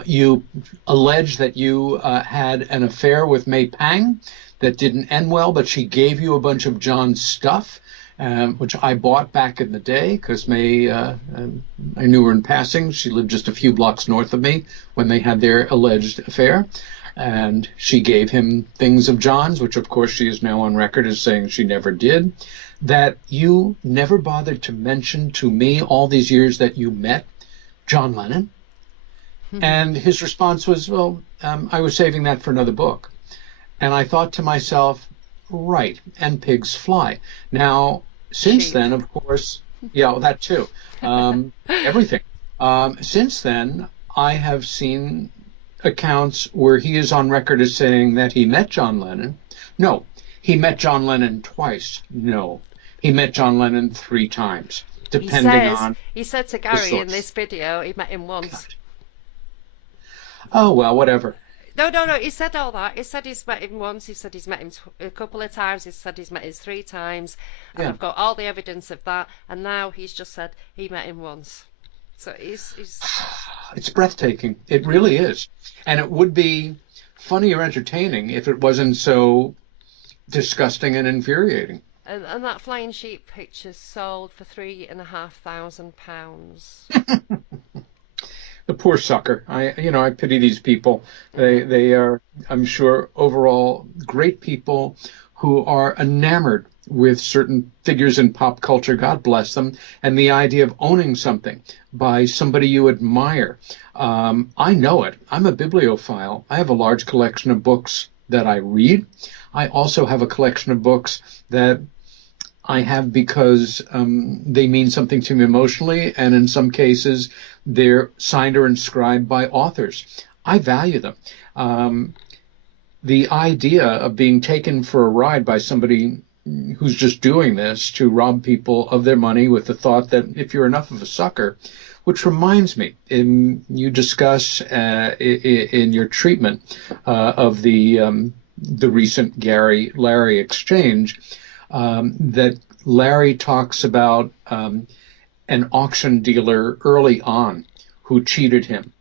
You allege that you had an affair with May Pang that didn't end well, but she gave you a bunch of John's stuff. which I bought back in the day because I knew her in passing. She lived just a few blocks north of me when they had their alleged affair. And she gave him things of John's, which of course she is now on record as saying she never did. That you never bothered to mention to me all these years that you met John Lennon. And his response was, well, I was saving that for another book. And I thought to myself, right, and pigs fly. Now, since Sheep. then, of course, yeah, well, that too, everything. Since then, I have seen accounts where he is on record as saying that he met John Lennon. No, he met John Lennon twice. No, he met John Lennon 3 times, depending on He said to the Gary in source. this video he met him once. God. Oh, well, whatever. No, he said all that. He said he's met him once, he said he's met him a couple of times, he said he's met him 3 times, and Yeah. I've got all the evidence of that, and now he's just said he met him once. So he's It's breathtaking. It really is. And it would be funny or entertaining if it wasn't so disgusting and infuriating. and that flying sheep picture sold for £3,500. The poor sucker. I pity these people. They are, I'm sure, overall great people who are enamored with certain figures in pop culture, God bless them, and the idea of owning something by somebody you admire. I know it. I'm a bibliophile. I have a large collection of books that I read. I also have a collection of books that I have because they mean something to me emotionally, and in some cases, they're signed or inscribed by authors. I value them. The idea of being taken for a ride by somebody who's just doing this to rob people of their money with the thought that if you're enough of a sucker, which reminds me, you discuss in your treatment of the recent Larry exchange, that Larry talks about an auction dealer early on who cheated him.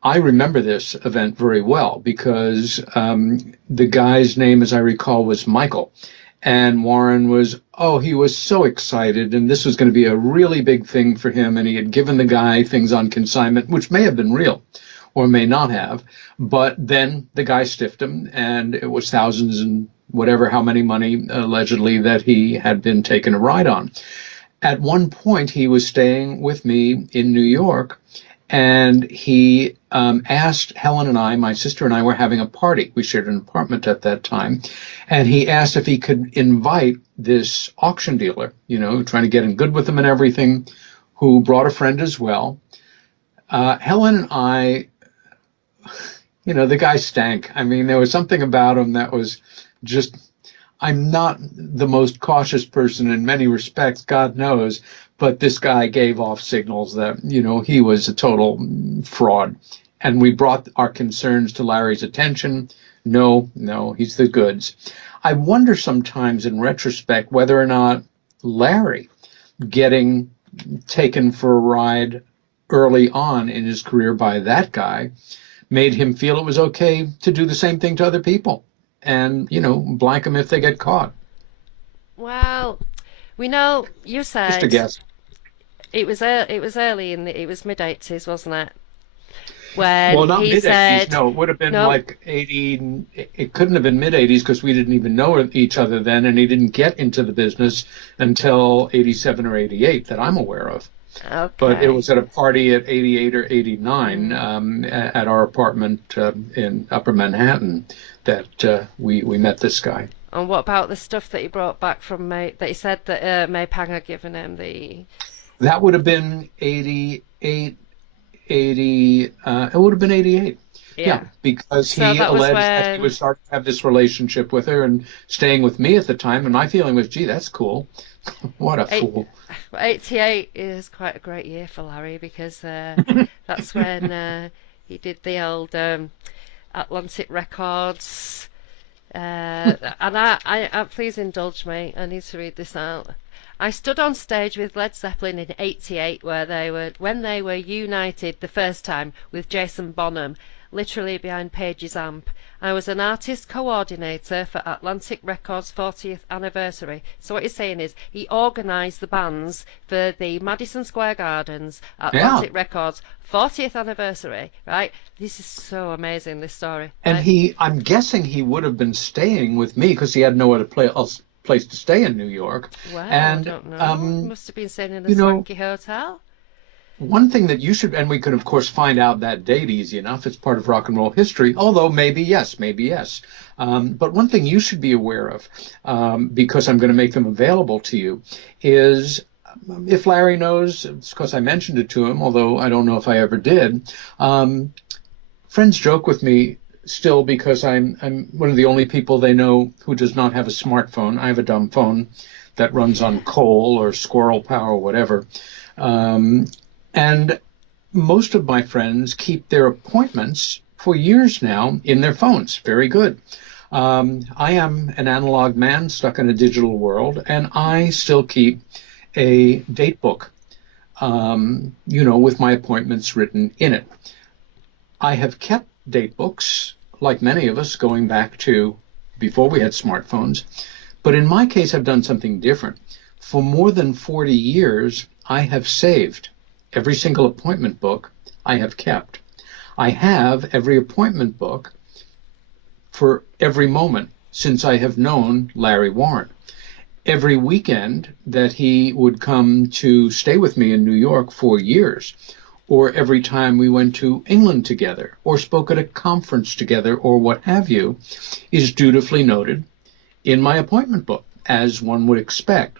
I remember this event very well because the guy's name, as I recall, was Michael. And Warren he was so excited, and this was going to be a really big thing for him. And he had given the guy things on consignment, which may have been real or may not have. But then the guy stiffed him, and it was thousands and whatever, how many money allegedly that he had been taken a ride on. At one point, he was staying with me in New York, and he asked Helen and I, my sister and I were having a party. We shared an apartment at that time. And he asked if he could invite this auction dealer, trying to get in good with him and everything, who brought a friend as well. Helen and I, the guy stank. I mean, there was something about him that was just, I'm not the most cautious person in many respects, God knows, but this guy gave off signals that, he was a total fraud. And we brought our concerns to Larry's attention. No, he's the goods. I wonder sometimes in retrospect whether or not Larry getting taken for a ride early on in his career by that guy made him feel it was okay to do the same thing to other people and, blank them if they get caught. Well, we know you said Just a guess. it was early it was mid-80s, wasn't it? When Well, not he mid-80s. said No, it would have been no, like 80. It couldn't have been mid-80s because we didn't even know each other then, and he didn't get into the business until 87 or 88 that I'm aware of. okay. But it was at a party at 88 or 89 at our apartment in Upper Manhattan that we met this guy. And what about the stuff that he brought back from May, that he said that May Pang had given him? That would have been 88, 80, it would have been 88. Yeah, because he alleged that he was starting to have this relationship with her and staying with me at the time. And my feeling was, gee, that's cool. What a fool. 88 is quite a great year for Larry because that's when he did the old Atlantic Records. And I please indulge me, I need to read this out. I stood on stage with Led Zeppelin in '88 when they were united the first time with Jason Bonham. literally behind Page's amp. I was an artist coordinator for Atlantic Records' 40th anniversary. So what he's saying is he organised the bands for the Madison Square Gardens Yeah. Atlantic Records 40th anniversary, right? This is so amazing, this story. And Right? I'm guessing he would have been staying with me because he had no other place to stay in New York. Wow, I And, don't know. He must have been staying in a you know, swanky hotel. one thing that you should, and we could, of course, find out that date easy enough. It's part of rock and roll history, although maybe yes, maybe yes. But one thing you should be aware of, because I'm going to make them available to you, is if Larry knows, it's because I mentioned it to him, although I don't know if I ever did. Friends joke with me still because I'm one of the only people they know who does not have a smartphone. I have a dumb phone that runs on coal or squirrel power or whatever. And most of my friends keep their appointments for years now in their phones. Very good. I am an analog man stuck in a digital world, and I still keep a date book, with my appointments written in it. I have kept date books, like many of us, going back to before we had smartphones. But in my case, I've done something different. For more than 40 years, I have saved every single appointment book I have kept. I have every appointment book for every moment since I have known Larry Warren. Every weekend that he would come to stay with me in New York for years, or every time we went to England together, or spoke at a conference together, or what have you, is dutifully noted in my appointment book, as one would expect.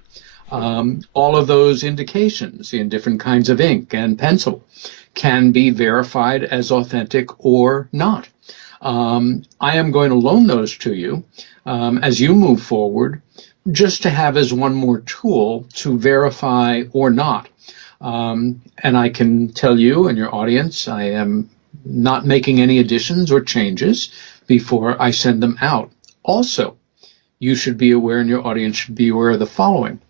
All of those indications in different kinds of ink and pencil can be verified as authentic or not. I am going to loan those to you as you move forward, just to have as one more tool to verify or not. And I can tell you and your audience, I am not making any additions or changes before I send them out. Also, you should be aware, and your audience should be aware of the following.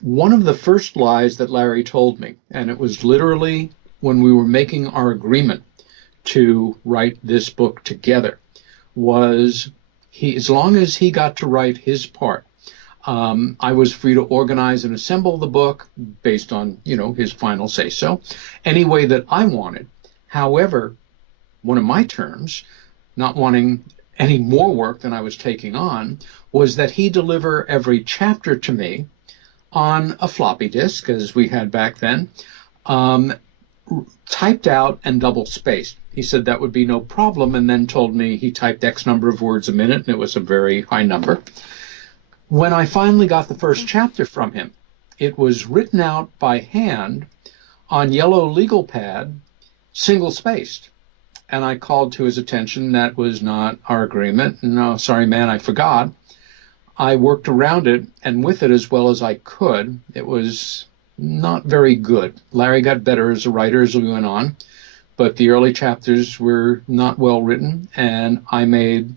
One of the first lies that Larry told me, and it was literally when we were making our agreement to write this book together, was as long as he got to write his part, I was free to organize and assemble the book based on, his final say-so, any way that I wanted. However, one of my terms, not wanting any more work than I was taking on, was that he deliver every chapter to me on a floppy disk, as we had back then, typed out and double-spaced. He said that would be no problem, and then told me he typed X number of words a minute, and it was a very high number. When I finally got the first chapter from him, it was written out by hand on yellow legal pad, single-spaced. And I called to his attention that was not our agreement. No, sorry, man, I forgot. I worked around it and with it as well as I could. It was not very good. Larry got better as a writer as we went on, but the early chapters were not well written, and I made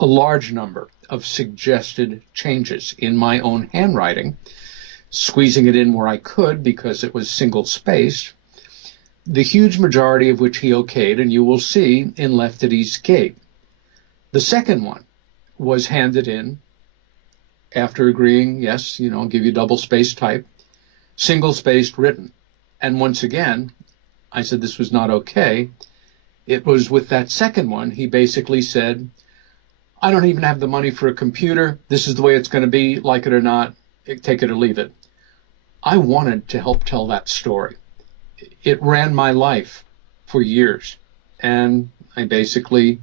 a large number of suggested changes in my own handwriting, squeezing it in where I could because it was single-spaced, the huge majority of which he okayed, and you will see in Left at East Gate. The second one was handed in after agreeing, yes, I'll give you double-spaced type, single-spaced written. And once again, I said this was not okay. It was with that second one, he basically said, I don't even have the money for a computer. This is the way it's going to be, like it or not, take it or leave it. I wanted to help tell that story. It ran my life for years. And I basically,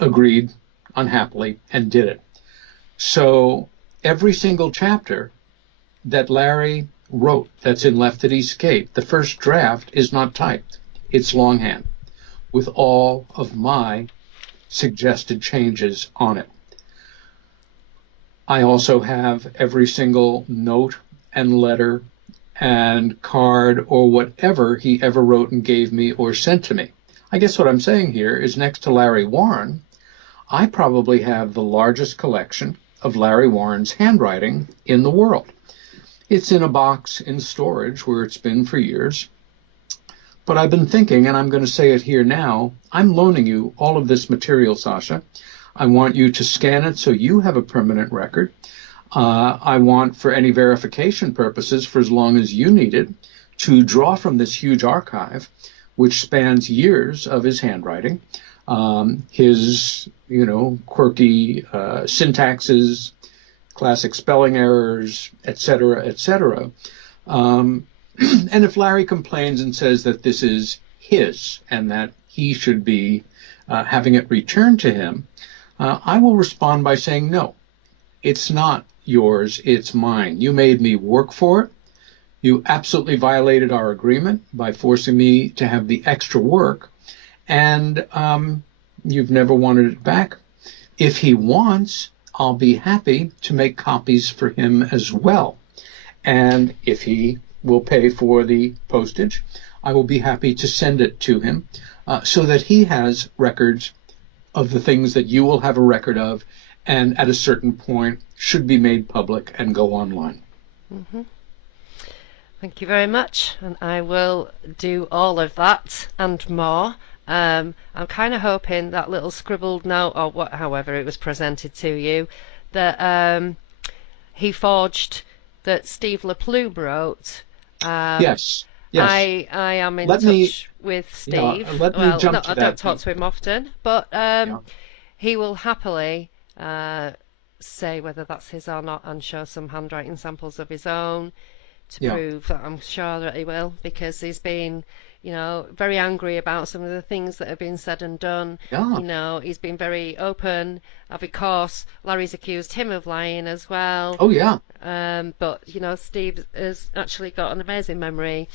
agreed unhappily and did it. So every single chapter that Larry wrote that's in Left at East Gate, the first draft is not typed. It's longhand with all of my suggested changes on it. I also have every single note and letter and card or whatever he ever wrote and gave me or sent to me. I guess what I'm saying here is next to Larry Warren, I probably have the largest collection of Larry Warren's handwriting in the world. It's in a box in storage where it's been for years. But I've been thinking, and I'm going to say it here now, I'm loaning you all of this material, Sacha. I want you to scan it so you have a permanent record. I want, for any verification purposes, for as long as you need it, to draw from this huge archive, which spans years of his handwriting, his, quirky syntaxes, classic spelling errors, etc. And if Larry complains and says that this is his and that he should be having it returned to him, I will respond by saying, no, it's not yours, it's mine. You made me work for it. You absolutely violated our agreement by forcing me to have the extra work, and you've never wanted it back. If he wants, I'll be happy to make copies for him as well. And if he will pay for the postage, I will be happy to send it to him so that he has records of the things that you will have a record of, and at a certain point should be made public and go online. Mm-hmm. Thank you very much, and I will do all of that and more. I'm kind of hoping that little scribbled note, or however it was presented to you, that he forged, that Steve LePlume wrote. Yes. I am in touch with Steve. Yeah, let me jump to I that. don't talk to him often, but he will happily say whether that's his or not, and show some handwriting samples of his own to prove that. I'm sure that he will, because he's been, very angry about some of the things that have been said and done. Yeah. He's been very open. Of course, Larry's accused him of lying as well. Oh, yeah. But, Steve has actually got an amazing memory,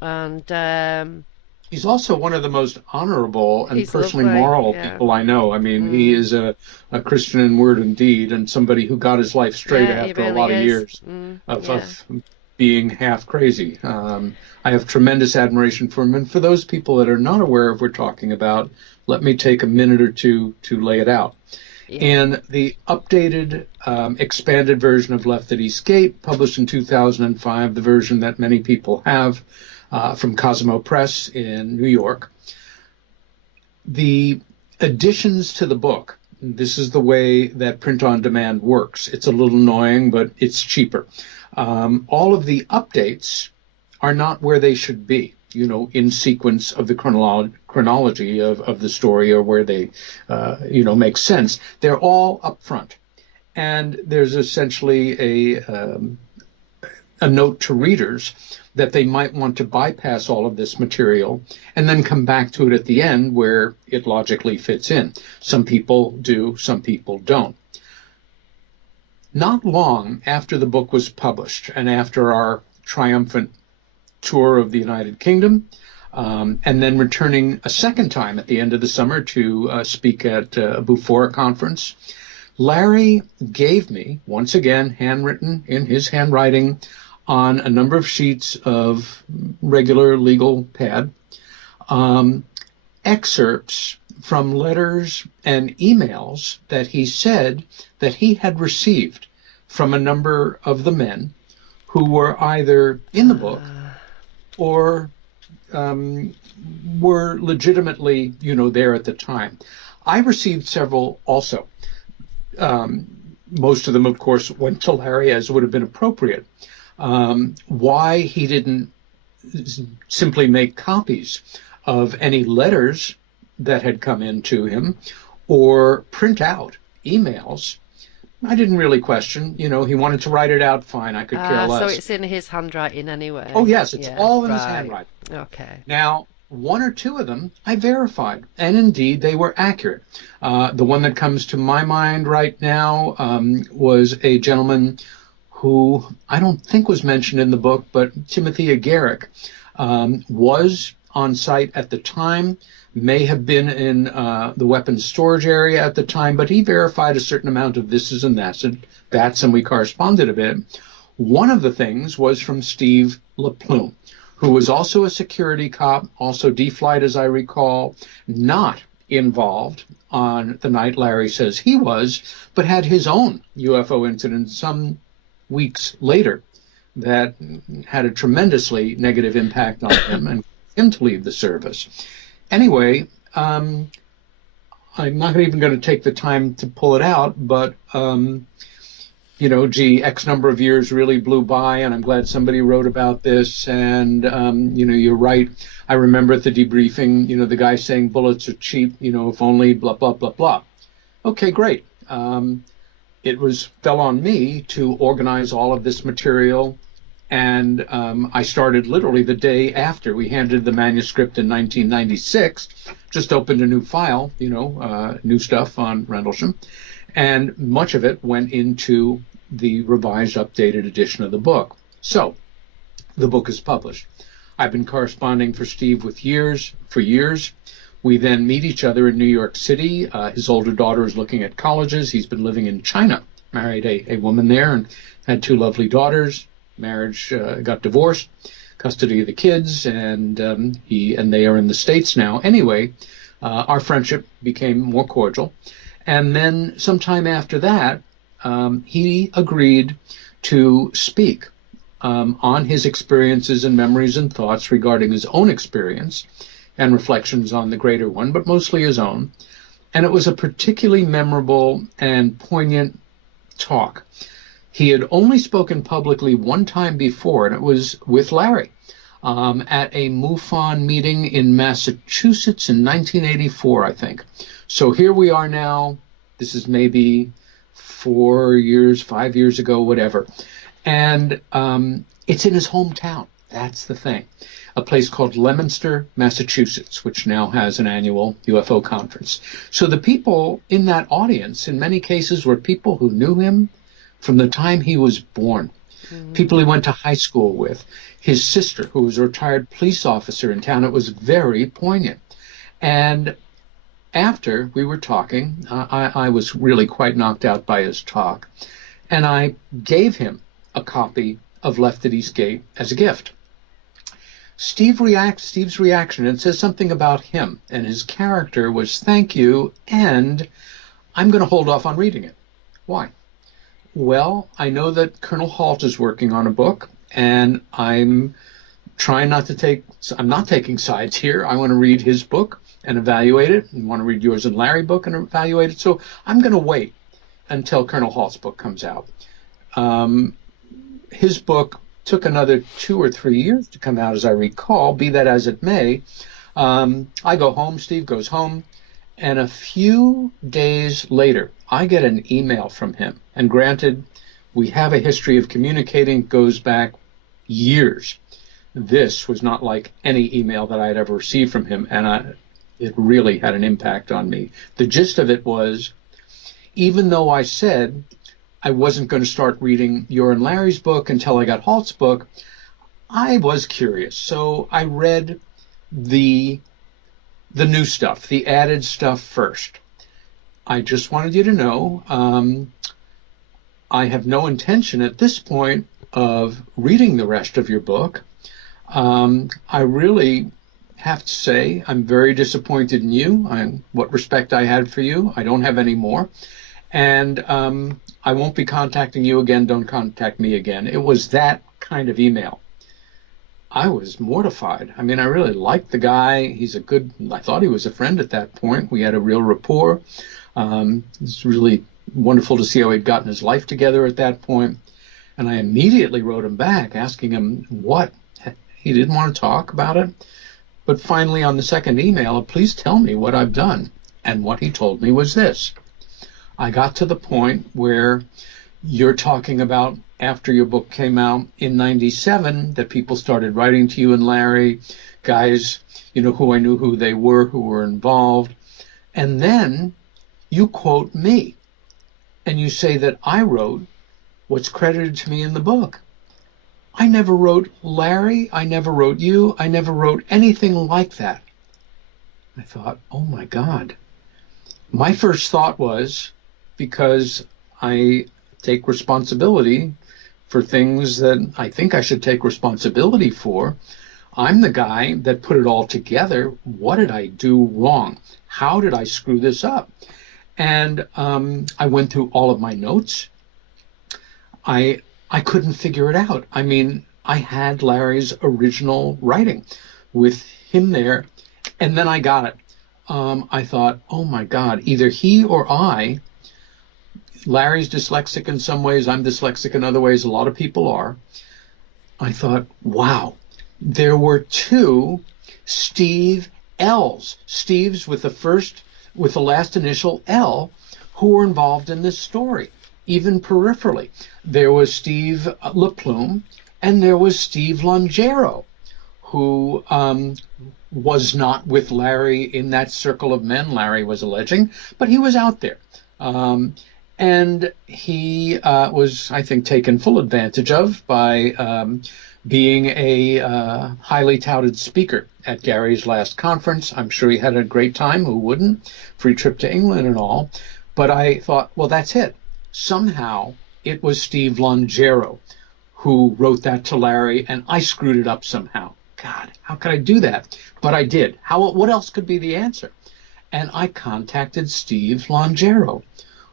and he's also one of the most honorable and personally lovely, moral people I know. I mean, he is a Christian in word and deed, and somebody who got his life straight after really a lot of years of being half crazy. I have tremendous admiration for him. And for those people that are not aware of what we're talking about, let me take a minute or two to lay it out. In the updated, expanded version of Left at East Gate, published in 2005, the version that many people have from Cosmo Press in New York, the additions to the book, this is the way that print on demand works. It's a little annoying, but it's cheaper. All of the updates are not where they should be, in sequence of the chronology of the story, or where they, make sense. They're all up front. And there's essentially a note to readers that they might want to bypass all of this material and then come back to it at the end where it logically fits in. Some people do, some people don't. Not long after the book was published, and after our triumphant tour of the United Kingdom, and then returning a second time at the end of the summer to speak at a Bufora conference, Larry gave me, once again, handwritten in his handwriting on a number of sheets of regular legal pad, excerpts from letters and emails that he said that he had received from a number of the men who were either in the book or were legitimately, there at the time. I received several also. Most of them, of course, went to Larry, as would have been appropriate. Why he didn't simply make copies of any letters that had come in to him or print out emails, I didn't really question. He wanted to write it out, fine, I could care less. So it's in his handwriting anyway? Oh, yes, it's all in his handwriting. Okay. Now, one or two of them I verified, and indeed they were accurate. The one that comes to my mind right now was a gentleman who I don't think was mentioned in the book, but Timothy Agaric was on site at the time, may have been in the weapons storage area at the time, but he verified a certain amount of this and that's, and we corresponded a bit. One of the things was from Steve LePlume, who was also a security cop, also deflight, as I recall, not involved on the night Larry says he was, but had his own UFO incident some weeks later that had a tremendously negative impact on him and him to leave the service. Anyway, I'm not even going to take the time to pull it out, but gee, X number of years really blew by, and I'm glad somebody wrote about this. And, you're right. I remember at the debriefing, the guy saying bullets are cheap, if only blah, blah, blah, blah. Okay, great. It fell on me to organize all of this material. And I started literally the day after we handed the manuscript in 1996, just opened a new file, new stuff on Rendlesham. And much of it went into the revised, updated edition of the book. So the book is published. I've been corresponding for Steve for years. We then meet each other in New York City. His older daughter is looking at colleges. He's been living in China, married a woman there, and had two lovely daughters. Marriage got divorced, custody of the kids, and they are in the States now. Anyway, our friendship became more cordial. And then sometime after that, he agreed to speak on his experiences and memories and thoughts regarding his own experience and reflections on the greater one, but mostly his own. And it was a particularly memorable and poignant talk. He had only spoken publicly one time before, and it was with Larry at a MUFON meeting in Massachusetts in 1984, I think. So here we are now. This is maybe 4 years, 5 years ago, whatever. And it's in his hometown. That's the thing. A place called Leominster, Massachusetts, which now has an annual UFO conference. So the people in that audience, in many cases, were people who knew him from the time he was born, people he went to high school with, his sister, who was a retired police officer in town. It was very poignant. And after we were talking, I was really quite knocked out by his talk, and I gave him a copy of Left at East Gate as a gift. Steve's reaction, and says something about him and his character, was thank you, and I'm going to hold off on reading it. Why? Well, I know that Colonel Halt is working on a book, and I'm not taking sides here. I want to read his book and evaluate it, and want to read yours and Larry's book and evaluate it. So I'm going to wait until Colonel Halt's book comes out. His book took another 2 or 3 years to come out, as I recall. Be that as it may, I go home, Steve goes home, and a few days later, I get an email from him. And granted, we have a history of communicating, goes back years. This was not like any email that I had ever received from him, and it really had an impact on me. The gist of it was, even though I said I wasn't going to start reading your and Larry's book until I got Halt's book, I was curious. So I read the new stuff, the added stuff first. I just wanted you to know, I have no intention at this point of reading the rest of your book. I really have to say I'm very disappointed in you, what respect I had for you. I don't have any more. And I won't be contacting you again. Don't contact me again. It was that kind of email. I was mortified. I mean, I really liked the guy. I thought he was a friend at that point. We had a real rapport. It's really wonderful to see how he'd gotten his life together at that point. And I immediately wrote him back asking him what. He didn't want to talk about it. But finally, on the second email, please tell me what I've done. And what he told me was this. I got to the point where you're talking about after your book came out in 97, that people started writing to you and Larry, guys, who I knew who they were, who were involved. And then you quote me and you say that I wrote what's credited to me in the book. I never wrote Larry. I never wrote you. I never wrote anything like that. I thought, oh my God. My first thought was, because I take responsibility for things that I think I should take responsibility for, I'm the guy that put it all together. What did I do wrong? How did I screw this up? And I went through all of my notes. I couldn't figure it out. I mean, I had Larry's original writing with him there, and then I got it. I thought, oh my God, either he or I. Larry's dyslexic in some ways. I'm dyslexic in other ways. A lot of people are. I thought, wow, there were two Steve L's, Steve's with the last initial L, who were involved in this story, even peripherally. There was Steve LaPlume, and there was Steve Longero, who was not with Larry in that circle of men, Larry was alleging, but he was out there. And he was, I think, taken full advantage of by being a highly touted speaker at Gary's last conference. I'm sure he had a great time. Who wouldn't? Free trip to England and all. But I thought, well, that's it. Somehow it was Steve Longero who wrote that to Larry, and I screwed it up somehow. God, how could I do that? But I did. What else could be the answer? And I contacted Steve Longero,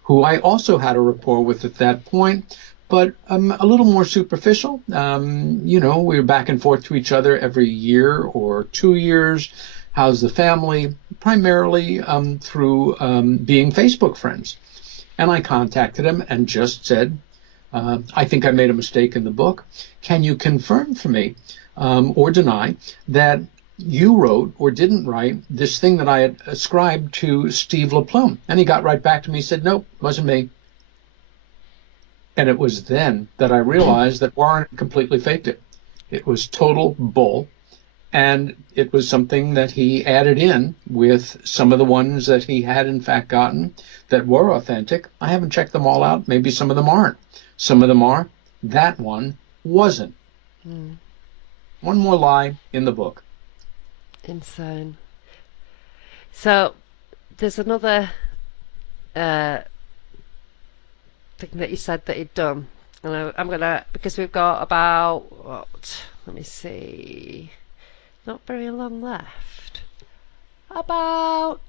who I also had a rapport with at that point, but a little more superficial. We were back and forth to each other every year or 2 years. How's the family? Primarily through being Facebook friends. And I contacted him and just said, I think I made a mistake in the book. Can you confirm for me or deny that you wrote or didn't write this thing that I had ascribed to Steve LaPlume? And he got right back to me, said, nope, wasn't me. And it was then that I realized that Warren completely faked it. It was total bull. And it was something that he added in with some of the ones that he had in fact gotten that were authentic. I haven't checked them all out. Maybe some of them aren't. Some of them are. That one wasn't. One more lie in the book. Insane. So there's another thing that you said that he'd done, and I'm gonna, because we've got about let me see, not very long left, about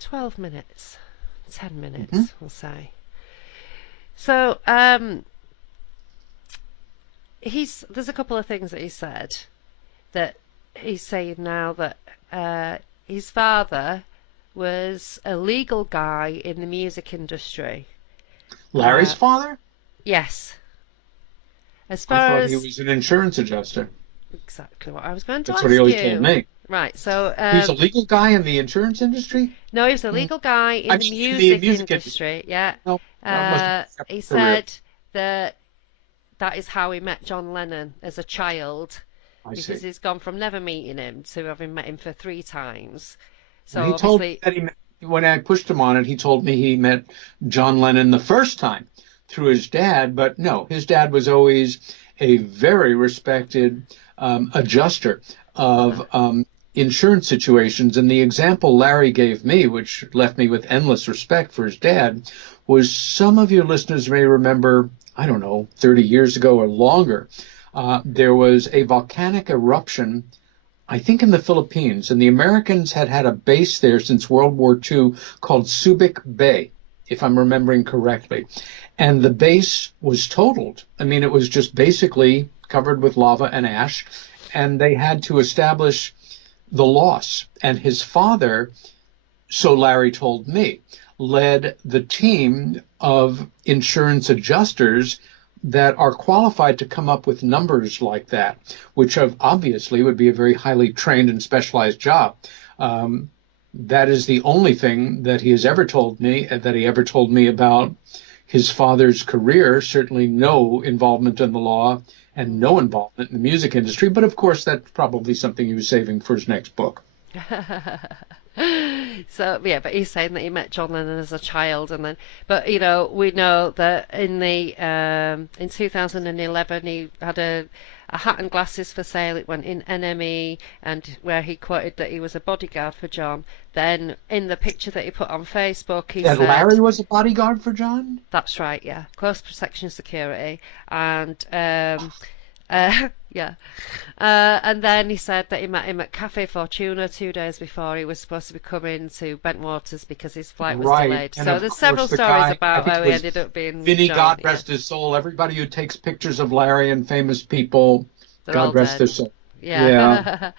12 minutes, 10 minutes, we'll say. So there's a couple of things that he said that he's saying now that his father was a legal guy in the music industry. Larry's father? Yes. As I far thought as he was an insurance adjuster. exactly what I was going to That's ask what he always you. told me. Right, so He's a legal guy in the insurance industry? no, he was a legal guy in the In music the music industry. Yeah. No, that must have been a He separate said that is how he met John Lennon as a child, career. I because see. he's gone from never meeting him to having met him for 3 times. So And he told me obviously, that when I pushed him on it, he told me he met John Lennon the first time through his dad. But no, his dad was always a very respected adjuster of insurance situations. And the example Larry gave me, which left me with endless respect for his dad, was some of your listeners may remember, I don't know, 30 years ago or longer, there was a volcanic eruption, I think in the Philippines, and the Americans had had a base there since World War II called Subic Bay, if I'm remembering correctly. And the base was totaled. I mean, it was just basically covered with lava and ash, and they had to establish the loss. And his father, so Larry told me, led the team of insurance adjusters that are qualified to come up with numbers like that, which obviously would be a very highly trained and specialized job. That is the only thing that he has ever told me, that he ever told me about his father's career. Certainly no involvement in the law and no involvement in the music industry. But of course, that's probably something he was saving for his next book. So yeah, but he's saying that he met John Lennon as a child, and then, but we know that in 2011 he had a hat and glasses for sale. It went in NME, and where he quoted that he was a bodyguard for John. Then in the picture that he put on Facebook, he That said Larry was a bodyguard for John? that's right, yeah, close protection security, and yeah. And then he said that he met him at Cafe Fortuna 2 days before he was supposed to be coming to Bentwaters because his flight was Right. delayed. And So of there's course, several the stories guy, I about think how it he was ended up being Vinny, John. God Yeah. rest his soul. Everybody who takes pictures of Larry and famous people, They're all God rest dead. their soul. Yeah. Yeah.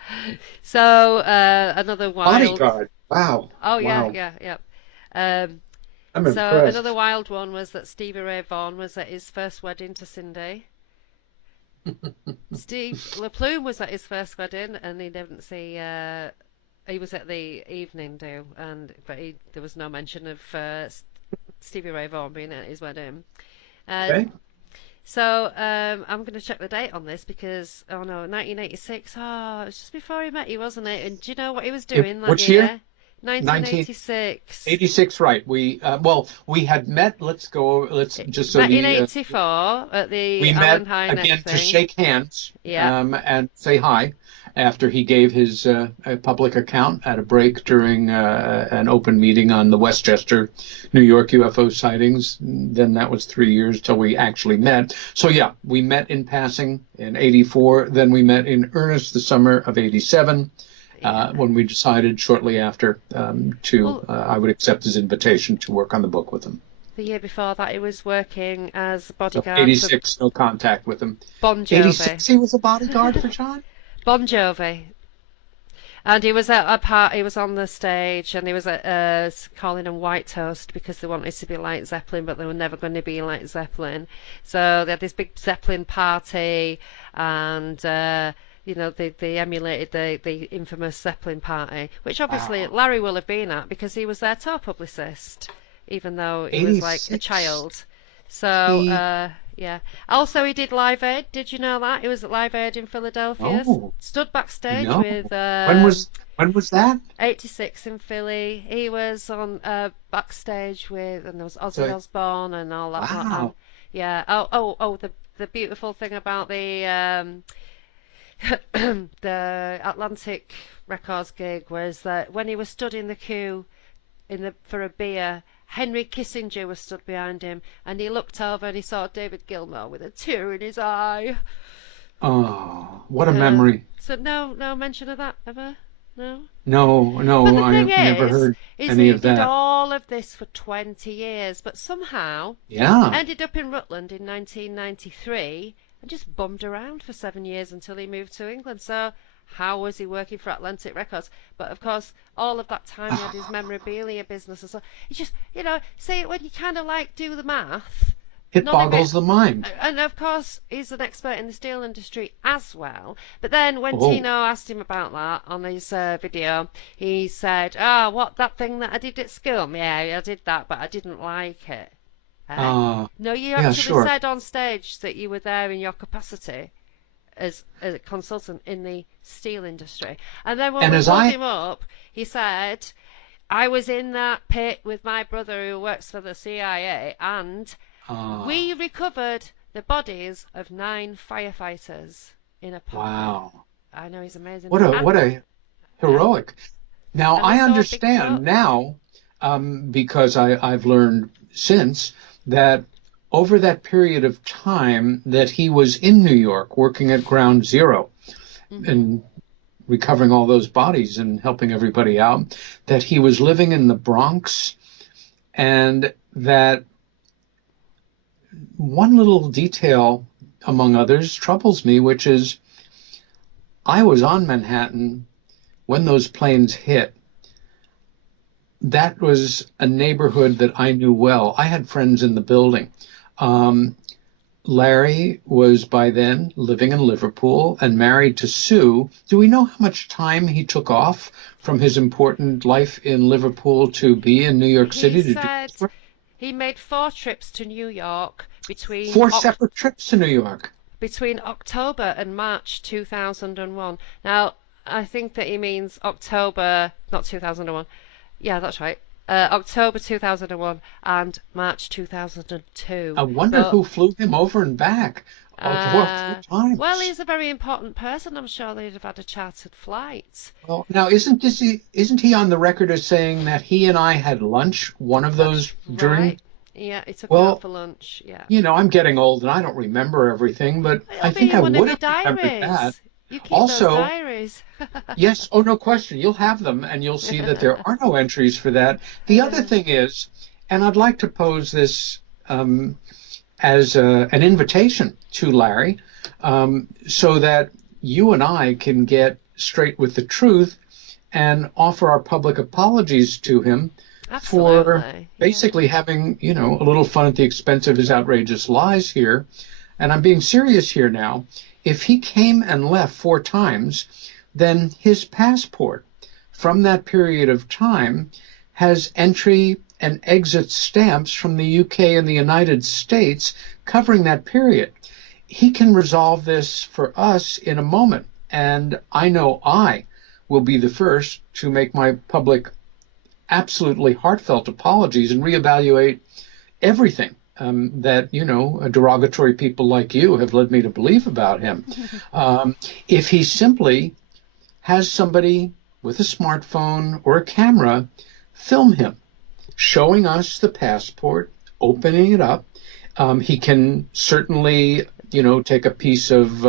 So another wild. Bodyguard. Wow. Oh yeah, Wow. yeah, yeah. Um, I'm so another impressed. wild one was that Stevie Ray Vaughan was at his first wedding to Cindy. Steve LaPlume was at his first wedding, and he didn't see. He was at the evening do, but there was no mention of Stevie Ray Vaughan being at his wedding. Uh, Okay. so I'm going to check the date on this because 1986. Oh, it was just before he met you, wasn't it? And do you know what he was doing that Which year? year? 1986. 1986, right. We had met, let's just so Met in the, 84 at the we met Alan Hynek again to thing. shake hands, Yeah. and say hi after he gave his public account at a break during an open meeting on the Westchester, New York UFO sightings. Then that was 3 years till we actually met. So yeah, we met in passing in 84. Then we met in earnest the summer of 87. Yeah. When we decided shortly after Well, I would accept his invitation to work on the book with him. the year before that, he was working as So bodyguard for 86, no contact with him. Bon Jovi. 86, he was a bodyguard for John? Bon Jovi. And he was at a part. He was on the stage, and he was at calling them White Toast because they wanted to be like Zeppelin, but they were never going to be like Zeppelin. So they had this big Zeppelin party, and they emulated the infamous Zeppelin party, which obviously Wow. Larry will have been at because he was their tour publicist, even though he was like a 86. child. So He, yeah. Also, he did Live Aid. Did you know that? He was at Live Aid in Philadelphia. oh, Stood backstage no. with When was that? 86 in Philly. He was on backstage with, and there was Ozzy So, Osbourne and all that lot. And wow. yeah. Oh. The beautiful thing about the the Atlantic Records gig was that when he was stood in the queue for a beer, Henry Kissinger was stood behind him, and he looked over and he saw David Gilmour with a tear in his eye. Oh, what a memory. So no mention of that ever. No. No, But no, the thing I never heard is any he of did that. all of this for 20 years, but somehow Yeah. ended up in Rutland in 1993 and just bummed around for 7 years until he moved to England. So how was he working for Atlantic Records? But of course, all of that time he had his memorabilia business and so. It's just, say when you kind of like do the math, It none of it. boggles the mind. And of course, he's an expert in the steel industry as well. But then when Oh, Tino asked him about that on his video, he said, "Oh, what that thing that I did at school? Yeah, I did that, but I didn't like it." Eh? uh, No, you yeah, actually sure. said on stage that you were there in your capacity as a consultant in the steel industry. And then when And we as pulled I, him up, he said, "I was in that pit with my brother who works for the CIA, and uh, we recovered the bodies of 9 firefighters in a pot." wow, I know he's amazing. what a Yeah, heroic. Now and they I saw a big understand truck. now, because I've learned since that over that period of time that he was in New York working at Ground Zero Hmm. and recovering all those bodies and helping everybody out, that he was living in the Bronx, and that one little detail, among others, troubles me, which is I was on Manhattan when those planes hit. That was a neighborhood that I knew well. I had friends in the building. Um, Larry was by then living in Liverpool and married to Sue. Do we know how much time he took off from his important life in Liverpool to be in New York He City to do said this work? he made 4 trips to New York Four separate trips to New York. between October and March 2001. Now, I think that he means October, not 2001. Yeah, that's right. October 2001 and March 2002. I wonder But who flew him over and back. Oh, four well, times. he's a very important person. I'm sure they'd have had a chartered flight. Well, now isn't he on the record as saying that he and I had lunch one of That's those during? right. Yeah, he took him out Well, for lunch. Yeah. I'm getting old and I don't remember everything, but It'll I be think in I one of would your have remembered that. diaries. You keep those Also, diaries. yes, oh, no question, you'll have them and you'll see that there are no entries for that. The other thing is, and I'd like to pose this as an invitation to Larry, so that you and I can get straight with the truth and offer our public apologies to him for Absolutely. Yeah. basically having, a little fun at the expense of his outrageous lies here. And I'm being serious here now. If he came and left 4 times, then his passport from that period of time has entry and exit stamps from the UK and the United States covering that period. He can resolve this for us in a moment. And I know I will be the first to make my public, absolutely heartfelt apologies and reevaluate everything that, derogatory people like you have led me to believe about him. If he simply has somebody with a smartphone or a camera film him, showing us the passport, opening it up, he can certainly, take a piece of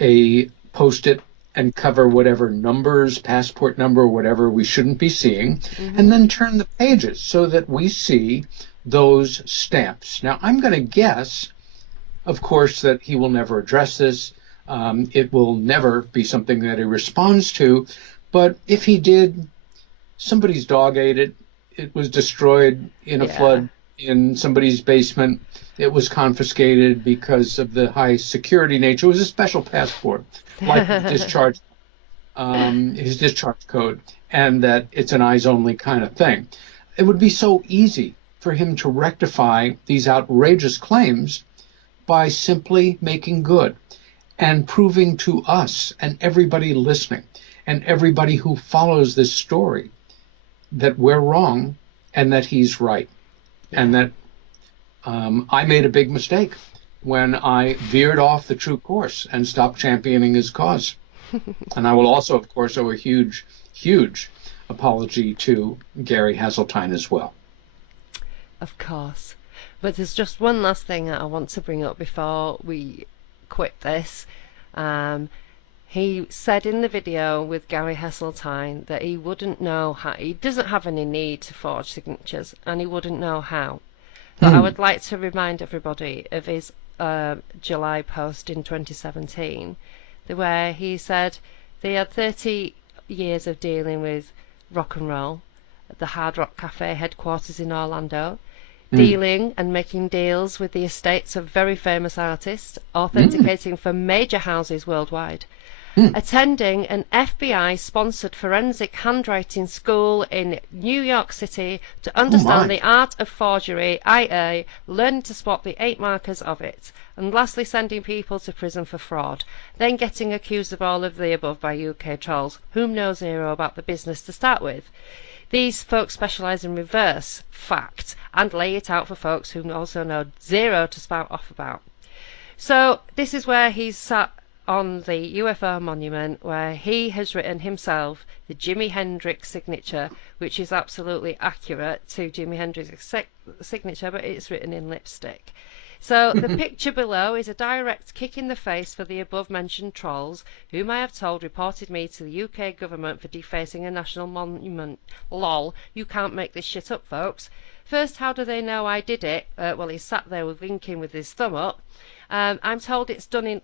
a Post-it and cover whatever numbers, passport number, whatever we shouldn't be seeing, and then turn the pages so that we see those stamps. Now, I'm going to guess, of course, that he will never address this. It will never be something that he responds to. But if he did, somebody's dog ate it. It was destroyed in a flood in somebody's basement. It was confiscated because of the high security nature. It was a special passport, like his discharge code, and that it's an eyes only kind of thing. It would be so easy for him to rectify these outrageous claims by simply making good and proving to us and everybody listening and everybody who follows this story that we're wrong and that he's right. And that I made a big mistake when I veered off the true course and stopped championing his cause. And I will also, of course, owe a huge, huge apology to Gary Heseltine as well. Of course. But there's just one last thing that I want to bring up before we quit this. He said in the video with Gary Heseltine that he wouldn't know how, he doesn't have any need to forge signatures, and he wouldn't know how. But I would like to remind everybody of his July post in 2017, where he said they had 30 years of dealing with rock and roll at the Hard Rock Cafe headquarters in Orlando, dealing and making deals with the estates of very famous artists, authenticating for major houses worldwide, attending an FBI-sponsored forensic handwriting school in New York City to understand the art of forgery, i.e. learning to spot the 8 markers of it, and lastly sending people to prison for fraud, then getting accused of all of the above by UK trolls, whom know zero about the business to start with. These folks specialise in reverse fact and lay it out for folks who also know zero to spout off about. So this is where he's sat on the UFO monument, where he has written himself the Jimi Hendrix signature, which is absolutely accurate to Jimi Hendrix's signature, but it's written in lipstick. So the picture below is a direct kick in the face for the above-mentioned trolls, whom I have told reported me to the UK government for defacing a national monument. Lol, you can't make this shit up, folks. First, how do they know I did it? Well, he sat there winking with his thumb up. I'm told it's done in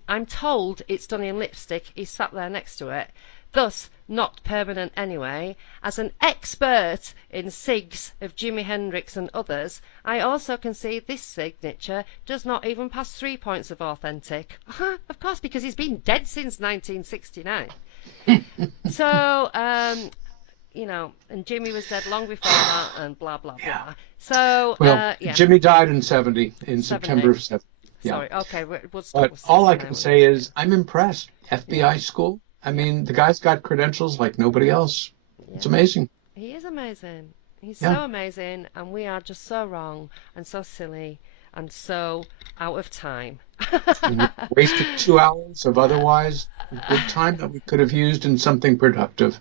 lipstick. He sat there next to it. Thus, not permanent anyway. As an expert in SIGs of Jimi Hendrix and others, I also can see this signature does not even pass 3 points of authentic. Of course, because he's been dead since 1969. So, and Jimmy was dead long before that, and blah, blah, blah. So, Jimmy died in September of 70. Yeah. Sorry, okay. But all I can say is I'm impressed. FBI school. I mean, the guy's got credentials like nobody else. It's amazing. He is amazing. He's so amazing, and we are just so wrong and so silly and so out of time. And we wasted 2 hours of otherwise good time that we could have used in something productive.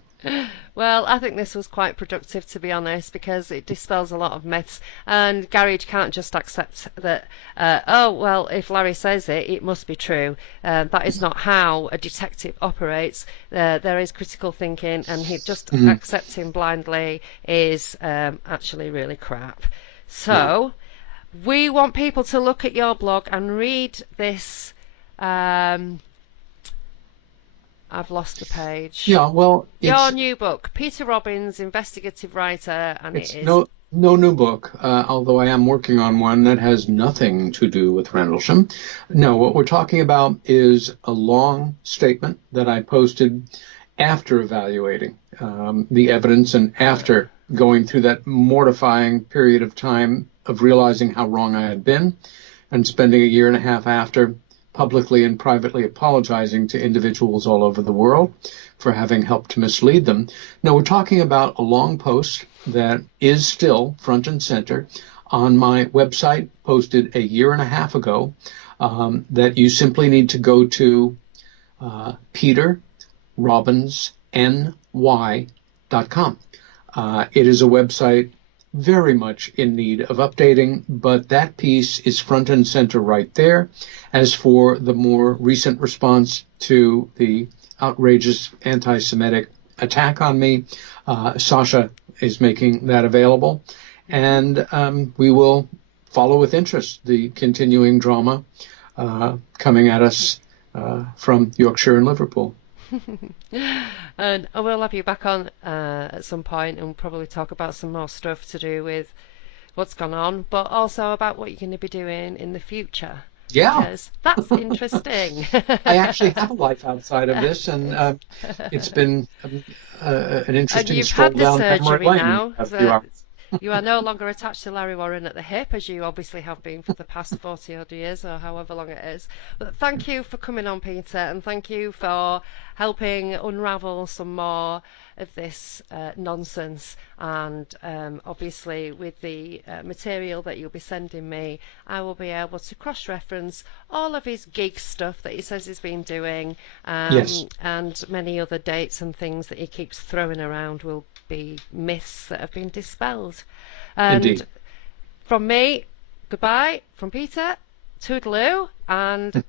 Well, I think this was quite productive, to be honest, because it dispels a lot of myths, and Gary can't just accept that, if Larry says it, it must be true. That is not how a detective operates. There is critical thinking, and just accepting blindly is actually really crap. So, We want people to look at your blog and read this. I've lost the page. Yeah, well, Your new book, Peter Robbins, investigative writer, and it it's is. no new book, although I am working on one that has nothing to do with Rendlesham. No, what we're talking about is a long statement that I posted after evaluating the evidence and after going through that mortifying period of time of realizing how wrong I had been and spending a year and a half after publicly and privately apologizing to individuals all over the world for having helped to mislead them. No, we're talking about a long post that is still front and center on my website, posted a year and a half ago, that you simply need to go to peterrobbinsny.com. It is a website very much in need of updating, but that piece is front and center right there. As for the more recent response to the outrageous anti-Semitic attack on me, Sacha is making that available, and we will follow with interest the continuing drama coming at us from Yorkshire and Liverpool. And I will have you back on at some point and probably talk about some more stuff to do with what's gone on, but also about what you're going to be doing in the future. Yeah. Because that's interesting. I actually have a life outside of this, and it's been an interesting And you've stroll had the down memory surgery lane now. a few hours. You are no longer attached to Larry Warren at the hip, as you obviously have been for the past 40 odd years, or however long it is. But thank you for coming on, Peter, and thank you for helping unravel some more of this nonsense. And obviously, with the material that you'll be sending me, I will be able to cross-reference all of his gig stuff that he says he's been doing, Yes. and many other dates and things that he keeps throwing around will be myths that have been dispelled. And Indeed. from me, goodbye. From Peter, toodaloo, and